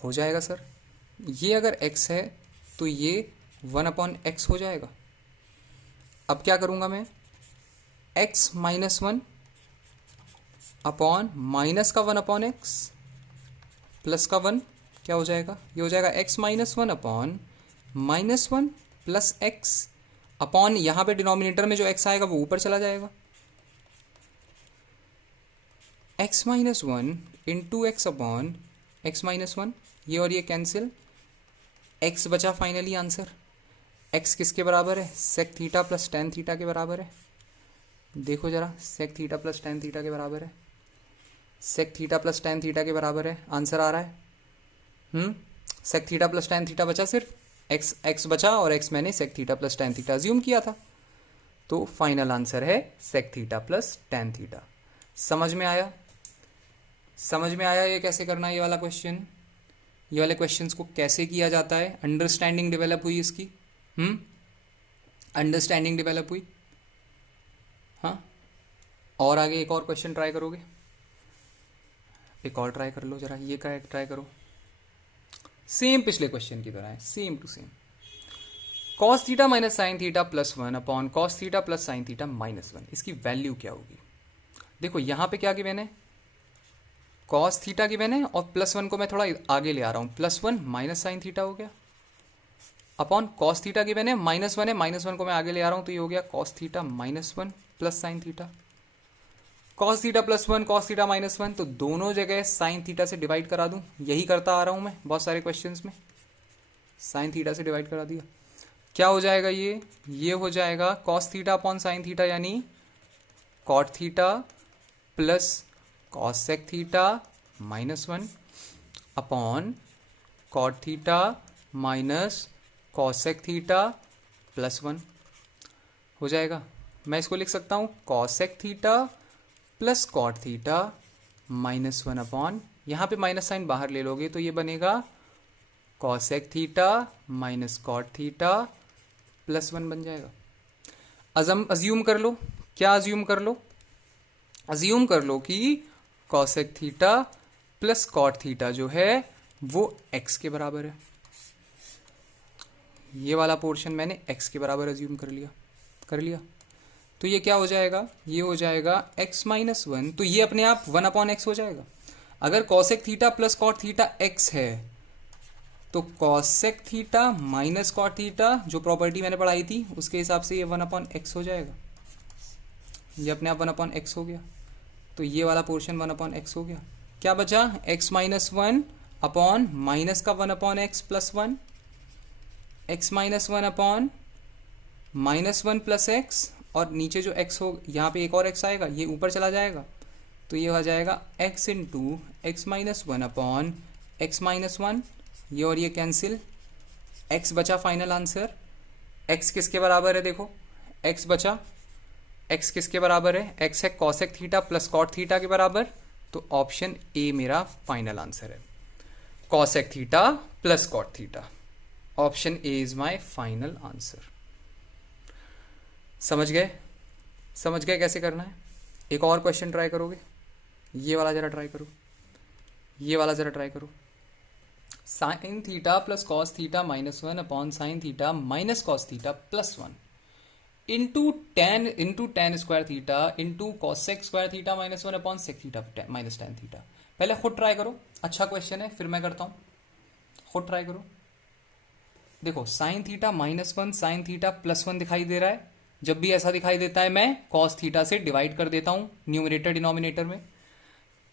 हो जाएगा सर, ये अगर x है तो ये 1/x हो जाएगा। अब क्या करूंगा मैं, x -1 अपॉन माइनस का 1/x प्लस का 1 क्या हो जाएगा, ये हो जाएगा x -1 upon -1 plus x upon, यहां पे डिनोमिनेटर में जो x आएगा वो ऊपर चला जाएगा, x -1 into X upon x -1, ये और ये कैंसिल, x बचा फाइनली आंसर। x किसके बराबर है, sec theta plus tan theta के बराबर है। देखो जरा, sec theta plus tan theta के बराबर है, sec theta plus tan theta के बराबर है, आंसर आ रहा है। Sec theta plus tan theta बचा, सिर्फ x बचा और x मैंने sec theta plus tan theta assume किया था, तो फाइनल आंसर है sec theta plus tan theta. समझ में आया, समझ में आया ये कैसे करना है ये वाला क्वेश्चन, ये वाले क्वेश्चंस को कैसे किया जाता है, अंडरस्टैंडिंग डेवलप हुई इसकी, अंडरस्टैंडिंग डेवलप हुई। हाँ, और आगे एक और क्वेश्चन ट्राई करोगे, एक और ट्राई कर लो जरा, ये ट्राई करो, सेम पिछले क्वेश्चन की तरह है, same to same. Cos theta minus sine theta plus one upon cos theta plus sine theta minus one, इसकी वैल्यू क्या होगी? देखो यहां पे क्या गिवन है, कॉस थीटा गिवन है और प्लस वन को मैं थोड़ा आगे ले आ रहा हूं, plus one minus sine theta हो गया, अपॉन कॉस थीटा गिवन है माइनस वन है, माइनस वन को मैं आगे ले आ रहा हूं तो ये हो गया cos theta minus one plus sine theta. Cos theta plus one, cos theta minus one, तो दोनों जगह साइन थीटा से डिवाइड करा दूं, यही करता आ रहा हूं मैं बहुत सारे क्वेश्चंस में, साइन थीटा से डिवाइड करा दिया। क्या हो जाएगा ये हो जाएगा cos theta upon sine theta यानी cot theta plus cosec theta minus one upon cot theta minus cosec theta plus one हो जाएगा। मैं इसको लिख सकता हूं cosec theta plus cot theta minus one upon, यहां पे माइनस साइन बाहर ले लोगे तो ये बनेगा cosec theta minus cot theta plus one बन जाएगा। अज्यूम कर लो, क्या अज्यूम कर लो, अज्यूम कर लो कि cosec theta plus cot theta जो है वो x के बराबर है। ये वाला पोर्शन मैंने x के बराबर अज्यूम कर लिया तो ये क्या हो जाएगा, ये हो जाएगा x माइनस वन, तो ये अपने आप वन अपॉन एक्स हो जाएगा। अगर cosec theta plus cot theta x है तो cosec theta minus cot theta जो प्रॉपर्टी मैंने पढ़ाई थी उसके हिसाब से ये वन अपॉन एक्स हो जाएगा, ये अपने आप वन अपॉन एक्स हो गया, तो ये वाला पोर्शन वन अपॉन एक्स हो गया। क्या बचा, x minus one upon minus का one upon x plus one, x minus one upon minus one plus x, और नीचे जो x हो यहाँ पे एक और x आएगा, ये ऊपर चला जाएगा तो ये हो जाएगा x into x minus one upon X minus one, ये और ये कैंसिल, x बचा फाइनल आंसर। x किसके बराबर है, देखो x बचा, x किसके बराबर है, x है cosec theta plus cot theta के बराबर, तो ऑप्शन ए मेरा फाइनल आंसर है, cosec theta plus cot theta. Option A is my final answer. समझ गए कैसे करना है? एक और क्वेश्चन ट्राई करोगे, ये वाला जरा ट्राई करो, ये वाला जरा ट्राई करो। Sine theta plus cos theta minus one upon sine theta minus cos theta plus one into tan square theta into cosec square theta minus one upon sec theta minus tan theta. पहले खुद try करो, अच्छा question है, फिर मैं करता हूं, खुद ट्राई करो। देखो sign theta minus one sine theta plus one दिखाई दे रहा है, जब भी ऐसा दिखाई देता है मैं कॉस थीटा से डिवाइड कर देता हूं न्यूमरेटर डिनोमिनेटर में।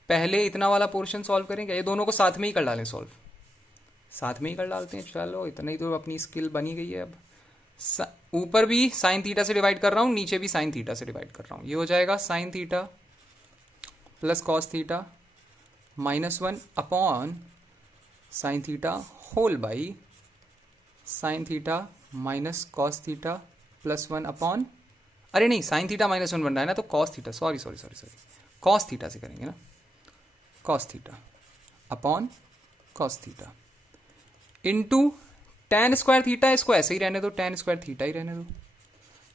पहले इतना वाला पोर्शन सॉल्व करेंगे, ये दोनों को साथ में ही कर डालें सॉल्व, साथ में ही कर डालते हैं, चलो इतना ही तो अपनी स्किल बनी गई है। अब ऊपर भी साइन थीटा से डिवाइड कर रहा हूं, नीचे भी साइन थीटा से डिवाइड कर रहा हूं, ये हो जाएगा sine theta plus cos theta minus one upon sine theta whole by sine theta minus cos theta plus one upon, अरे नहीं साइन थीटा माइनस वन बन रहा है ना, तो cos theta, sorry cos theta से करेंगे ना, cos theta upon cos theta into tan square theta, इसको ऐसे ही रहने दो, टेन स्क्वायर थीटा ही रहने दो।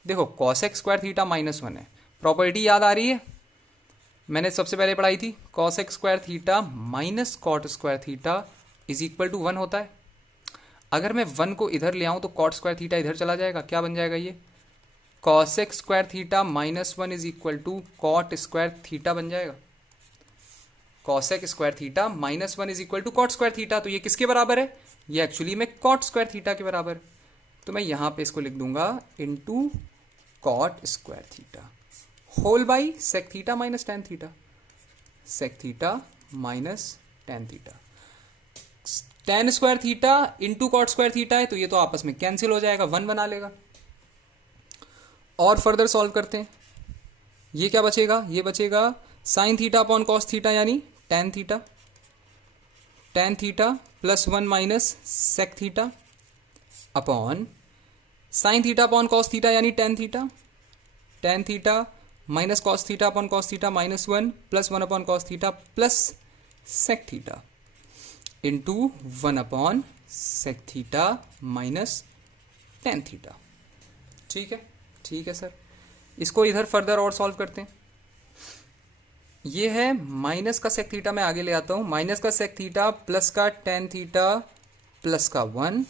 देखो cosec square theta minus one है, प्रॉपर्टी याद आ रही है, मैंने सबसे पहले पढ़ाई थी, cosec square theta minus cot square theta is equal to one होता है। अगर मैं वन को इधर ले आऊं तो कॉट स्क्वायर थीटा इधर चला जाएगा, क्या बन जाएगा ये, cosec square theta minus one is equal to cot square theta बन जाएगा। Cosec square theta minus one is equal to cot square theta, तो ये किसके बराबर है, ये एक्चुअली में कॉट स्क्वायर थीटा के बराबर है, तो मैं यहां पे इसको लिख दूंगा into cot square theta whole by sec theta minus tan theta, sec theta minus tan theta. Tan square theta into cot square theta है तो ये तो आपस में कैंसिल हो जाएगा, वन बना लेगा। और फर्दर सॉल्व करते हैं, ये क्या बचेगा, ये बचेगा sine theta upon cos theta यानी tan theta plus one minus sec theta upon sine theta upon cos theta यानी tan theta minus cos theta upon cos theta minus one plus one upon cos theta plus sec theta into one upon sec theta minus tan theta. ठीक है sir, इसको इधर further और solve करते हैं। ये है माइनस का सेक थीटा, मैं आगे ले आता हूं, माइनस का सेक थीटा प्लस का टेन थीटा प्लस का 1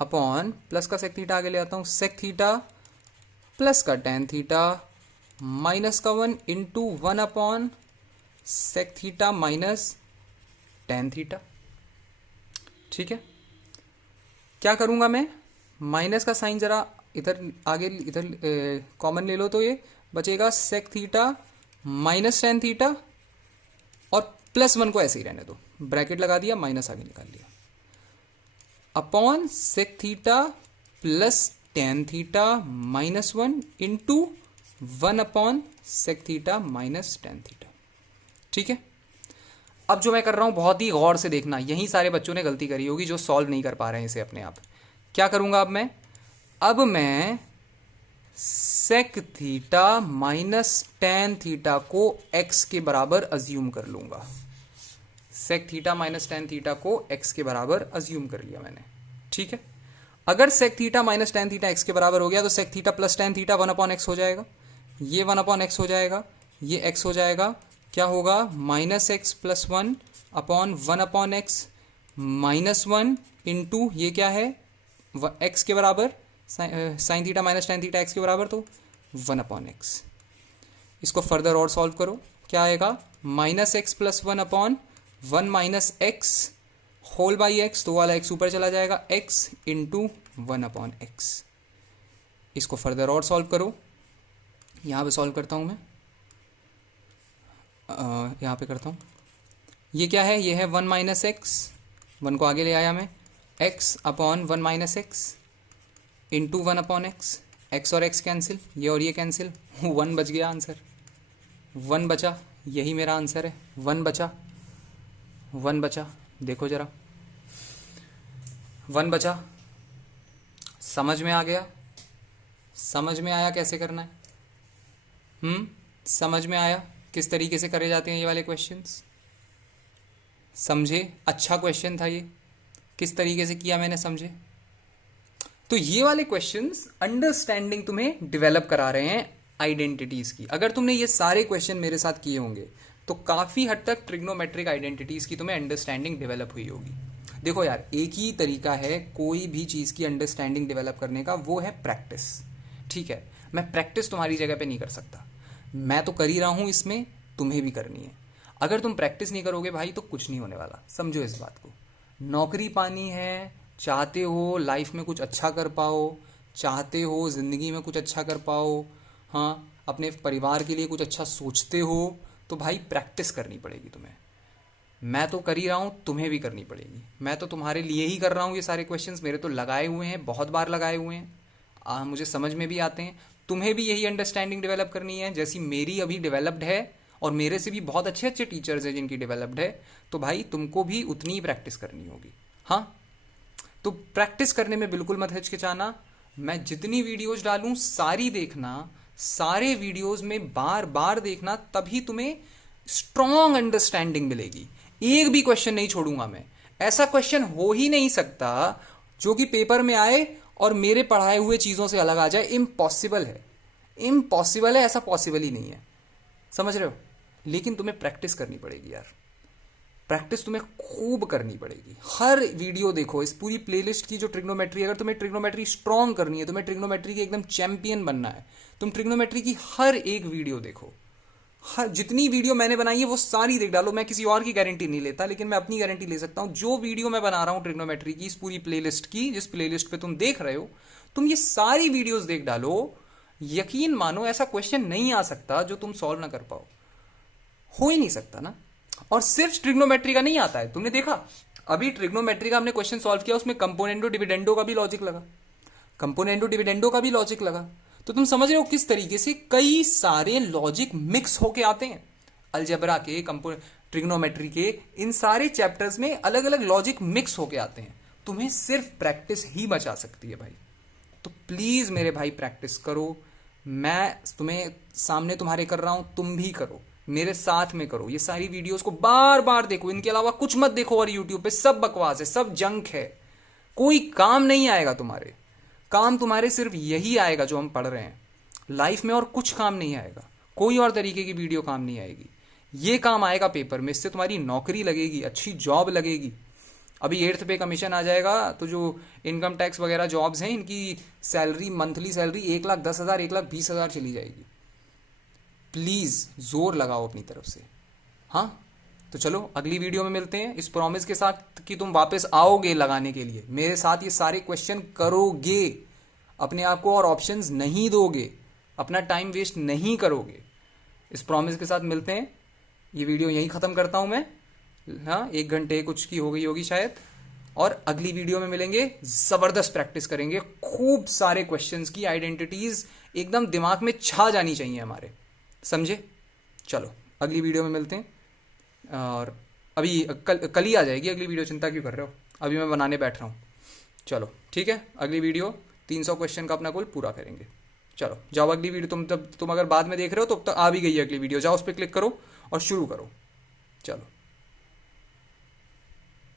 अपॉन प्लस का सेक थीटा आगे ले आता हूं, सेक थीटा प्लस का टेन थीटा माइनस का 1 into 1 upon sec theta minus tan theta. ठीक है, क्या करूंगा मैं, माइनस का साइन जरा इधर आगे इधर कॉमन ले लो तो ये बचेगा sec theta minus tan theta और प्लस 1 को ऐसे ही रहने दो, ब्रैकेट लगा दिया, माइनस आगे निकाल लिया, upon sec theta plus tan theta minus 1 into 1 upon sec theta minus tan theta. ठीक है, अब जो मैं कर रहा हूं बहुत ही गौर से देखना, यही सारे बच्चों ने गलती करी होगी जो सॉल्व नहीं कर पा रहे हैं इसे अपने आप। क्या करूंगा अब मैं sec theta minus tan theta को x के बराबर अज्यूम कर लूंगा, sec theta minus tan theta को x के बराबर अज्यूम कर लिया मैंने। ठीक है, अगर sec theta minus tan theta x के बराबर हो गया तो sec theta plus tan theta 1 upon X हो जाएगा, ये 1 अपॉन एक्स हो जाएगा, ये x हो जाएगा, क्या होगा minus X plus 1 upon 1 upon X minus 1 into ये क्या है x के बराबर sine theta minus tan theta x के बराबर तो 1 अपॉन एक्स। इसको फर्दर और सॉल्व करो, क्या आएगा minus X plus 1 upon 1 minus X whole by X, तो वाला x ऊपर चला जाएगा, x इंटू 1 अपॉन एक्स। इसको फर्दर और सॉल्व करो, यहाँ पे सॉल्व करता हूँ मैं, यहाँ पे करता हूँ, ये क्या है, ये है 1 माइनस एक्स, 1 को आगे ले आया मैं, x upon 1 minus x into 1 upon x, x और एक्स कैंसिल, ये और ये कैंसिल, 1 बच गया आंसर, 1 बचा, यही मेरा आंसर है, 1 बचा, 1 बचा, देखो जरा 1 बचा, समझ में आ गया, समझ में आया कैसे करना है, समझ में आया किस तरीके से करे जाते हैं ये वाले क्वेश्चंस, समझे, अच्छा क्वेश्चन था ये, किस तरीके से किया मैंने, समझे। तो ये वाले क्वेश्चंस अंडरस्टैंडिंग तुम्हें डेवलप करा रहे हैं आइडेंटिटीज की। अगर तुमने ये सारे क्वेश्चन मेरे साथ किए होंगे तो काफी हद तक ट्रिग्नोमेट्रिक आइडेंटिटीज की तुम्हें अंडरस्टैंडिंग डेवलप हुई होगी। देखो यार, एक ही तरीका है कोई भी चीज की अंडरस्टैंडिंग डेवलप करने का, वो है प्रैक्टिस। ठीक है, मैं प्रैक्टिस तुम्हारी जगह पे नहीं कर सकता, मैं तो कर ही रहा हूं, इसमें तुम्हें भी करनी है। अगर तुम प्रैक्टिस नहीं करोगे भाई तो कुछ नहीं होने वाला, समझो इस बात को। नौकरी पानी है, चाहते हो लाइफ में कुछ अच्छा कर पाओ, चाहते हो ज़िंदगी में कुछ अच्छा कर पाओ, हाँ अपने परिवार के लिए कुछ अच्छा सोचते हो, तो भाई प्रैक्टिस करनी पड़ेगी तुम्हें। मैं तो कर ही रहा हूँ, तुम्हें भी करनी पड़ेगी। मैं तो तुम्हारे लिए ही कर रहा हूँ ये सारे क्वेश्चंस, मेरे तो लगाए हुए हैं, बहुत बार लगाए हुए हैं, मुझे समझ में भी आते हैं। तुम्हें भी यही अंडरस्टैंडिंग डेवलप करनी है जैसी मेरी अभी डेवलप्ड है, और मेरे से भी बहुत अच्छे अच्छे टीचर्स हैं जिनकी डेवलप्ड है, तो भाई तुमको भी उतनी ही प्रैक्टिस करनी होगी। हाँ, तो प्रैक्टिस करने में बिल्कुल मत हिचकिचाना। मैं जितनी वीडियोज डालूं सारी देखना, सारे वीडियोज में बार बार देखना, तभी तुम्हें स्ट्रॉन्ग अंडरस्टैंडिंग मिलेगी। एक भी क्वेश्चन नहीं छोड़ूंगा मैं, ऐसा क्वेश्चन हो ही नहीं सकता जो कि पेपर में आए और मेरे पढ़ाए हुए चीजों से अलग आ जाए। इम्पॉसिबल है, इम्पॉसिबल है, ऐसा पॉसिबल ही नहीं है, समझ रहे हो। लेकिन तुम्हें प्रैक्टिस करनी पड़ेगी यार, प्रैक्टिस तुम्हें खूब करनी पड़ेगी। हर वीडियो देखो, इस पूरी प्लेलिस्ट की जो ट्रिग्नोमेट्री, अगर तुम्हें ट्रिग्नोमेट्री स्ट्रॉन्ग करनी है, तुम्हें ट्रिग्नोमेट्री के एकदम चैंपियन बनना है, तुम ट्रिग्नोमेट्री की हर एक वीडियो देखो। हर जितनी वीडियो मैंने बनाई है वो सारी देख डालो। मैं किसी और की गारंटी नहीं लेता, लेकिन मैं अपनी गारंटी ले सकता हूं। जो वीडियो मैं बना रहा हूं ट्रिग्नोमेट्री की, इस पूरी प्लेलिस्ट की, जिस प्लेलिस्ट पे तुम देख रहे हो, तुम ये सारी वीडियोस देख डालो, यकीन मानो ऐसा क्वेश्चन नहीं आ सकता जो तुम सॉल्व ना कर पाओ, हो ही नहीं सकता ना। और सिर्फ ट्रिग्नोमेट्री का नहीं आता है, तुमने देखा अभी ट्रिग्नोमेट्री का हमने क्वेश्चन सॉल्व किया, उसमें कंपोनेंडो डिविडेंडो का भी लॉजिक लगा, कंपोनेंडो डिविडेंडो का भी लॉजिक लगा। तो तुम समझ रहे हो किस तरीके से कई सारे लॉजिक मिक्स होके आते हैं। अलजेब्रा के, ट्रिग्नोमेट्री के, इन सारे चैप्टर्स में अलग अलग लॉजिक मिक्स होके आते हैं। तुम्हें सिर्फ प्रैक्टिस ही बचा सकती है भाई। तो प्लीज मेरे भाई प्रैक्टिस करो। मैं तुम्हें सामने तुम्हारे कर रहा हूं, तुम भी करो, मेरे साथ में करो। ये सारी वीडियोस को बार बार देखो, इनके अलावा कुछ मत देखो। और यूट्यूब पे सब बकवास है, सब जंक है, कोई काम नहीं आएगा तुम्हारे। काम तुम्हारे सिर्फ यही आएगा जो हम पढ़ रहे हैं। लाइफ में और कुछ काम नहीं आएगा, कोई और तरीके की वीडियो काम नहीं आएगी। ये काम आएगा पेपर में, इससे तुम्हारी नौकरी लगेगी, अच्छी जॉब लगेगी। अभी 8th पे कमीशन आ जाएगा तो जो इनकम टैक्स वगैरह जॉब्स हैं इनकी सैलरी, मंथली सैलरी 1,10,000 1,20,000 चली जाएगी। प्लीज़ जोर लगाओ अपनी तरफ से। हाँ, तो चलो अगली वीडियो में मिलते हैं इस प्रॉमिस के साथ कि तुम वापस आओगे लगाने के लिए, मेरे साथ ये सारे क्वेश्चन करोगे, अपने आप को और ऑप्शंस नहीं दोगे, अपना टाइम वेस्ट नहीं करोगे। इस प्रॉमिस के साथ मिलते हैं। ये वीडियो यहीं ख़त्म करता हूँ मैं। हाँ, 1 घंटे कुछ की हो गई होगी शायद। और अगली वीडियो में मिलेंगे, ज़बरदस्त प्रैक्टिस करेंगे, खूब सारे क्वेश्चंस की आइडेंटिटीज़ एकदम दिमाग में छा जानी चाहिए हमारे, समझे? चलो अगली वीडियो में मिलते हैं। और अभी कल ही आ जाएगी अगली वीडियो, चिंता क्यों कर रहे हो, अभी मैं बनाने बैठ रहा हूँ। चलो ठीक है, अगली वीडियो 300 क्वेश्चन का अपना गोल पूरा करेंगे। चलो जाओ अगली वीडियो, तुम अगर बाद में देख रहे हो तो अब तक आ भी गई है अगली वीडियो, जाओ उस पर क्लिक करो और शुरू करो। चलो।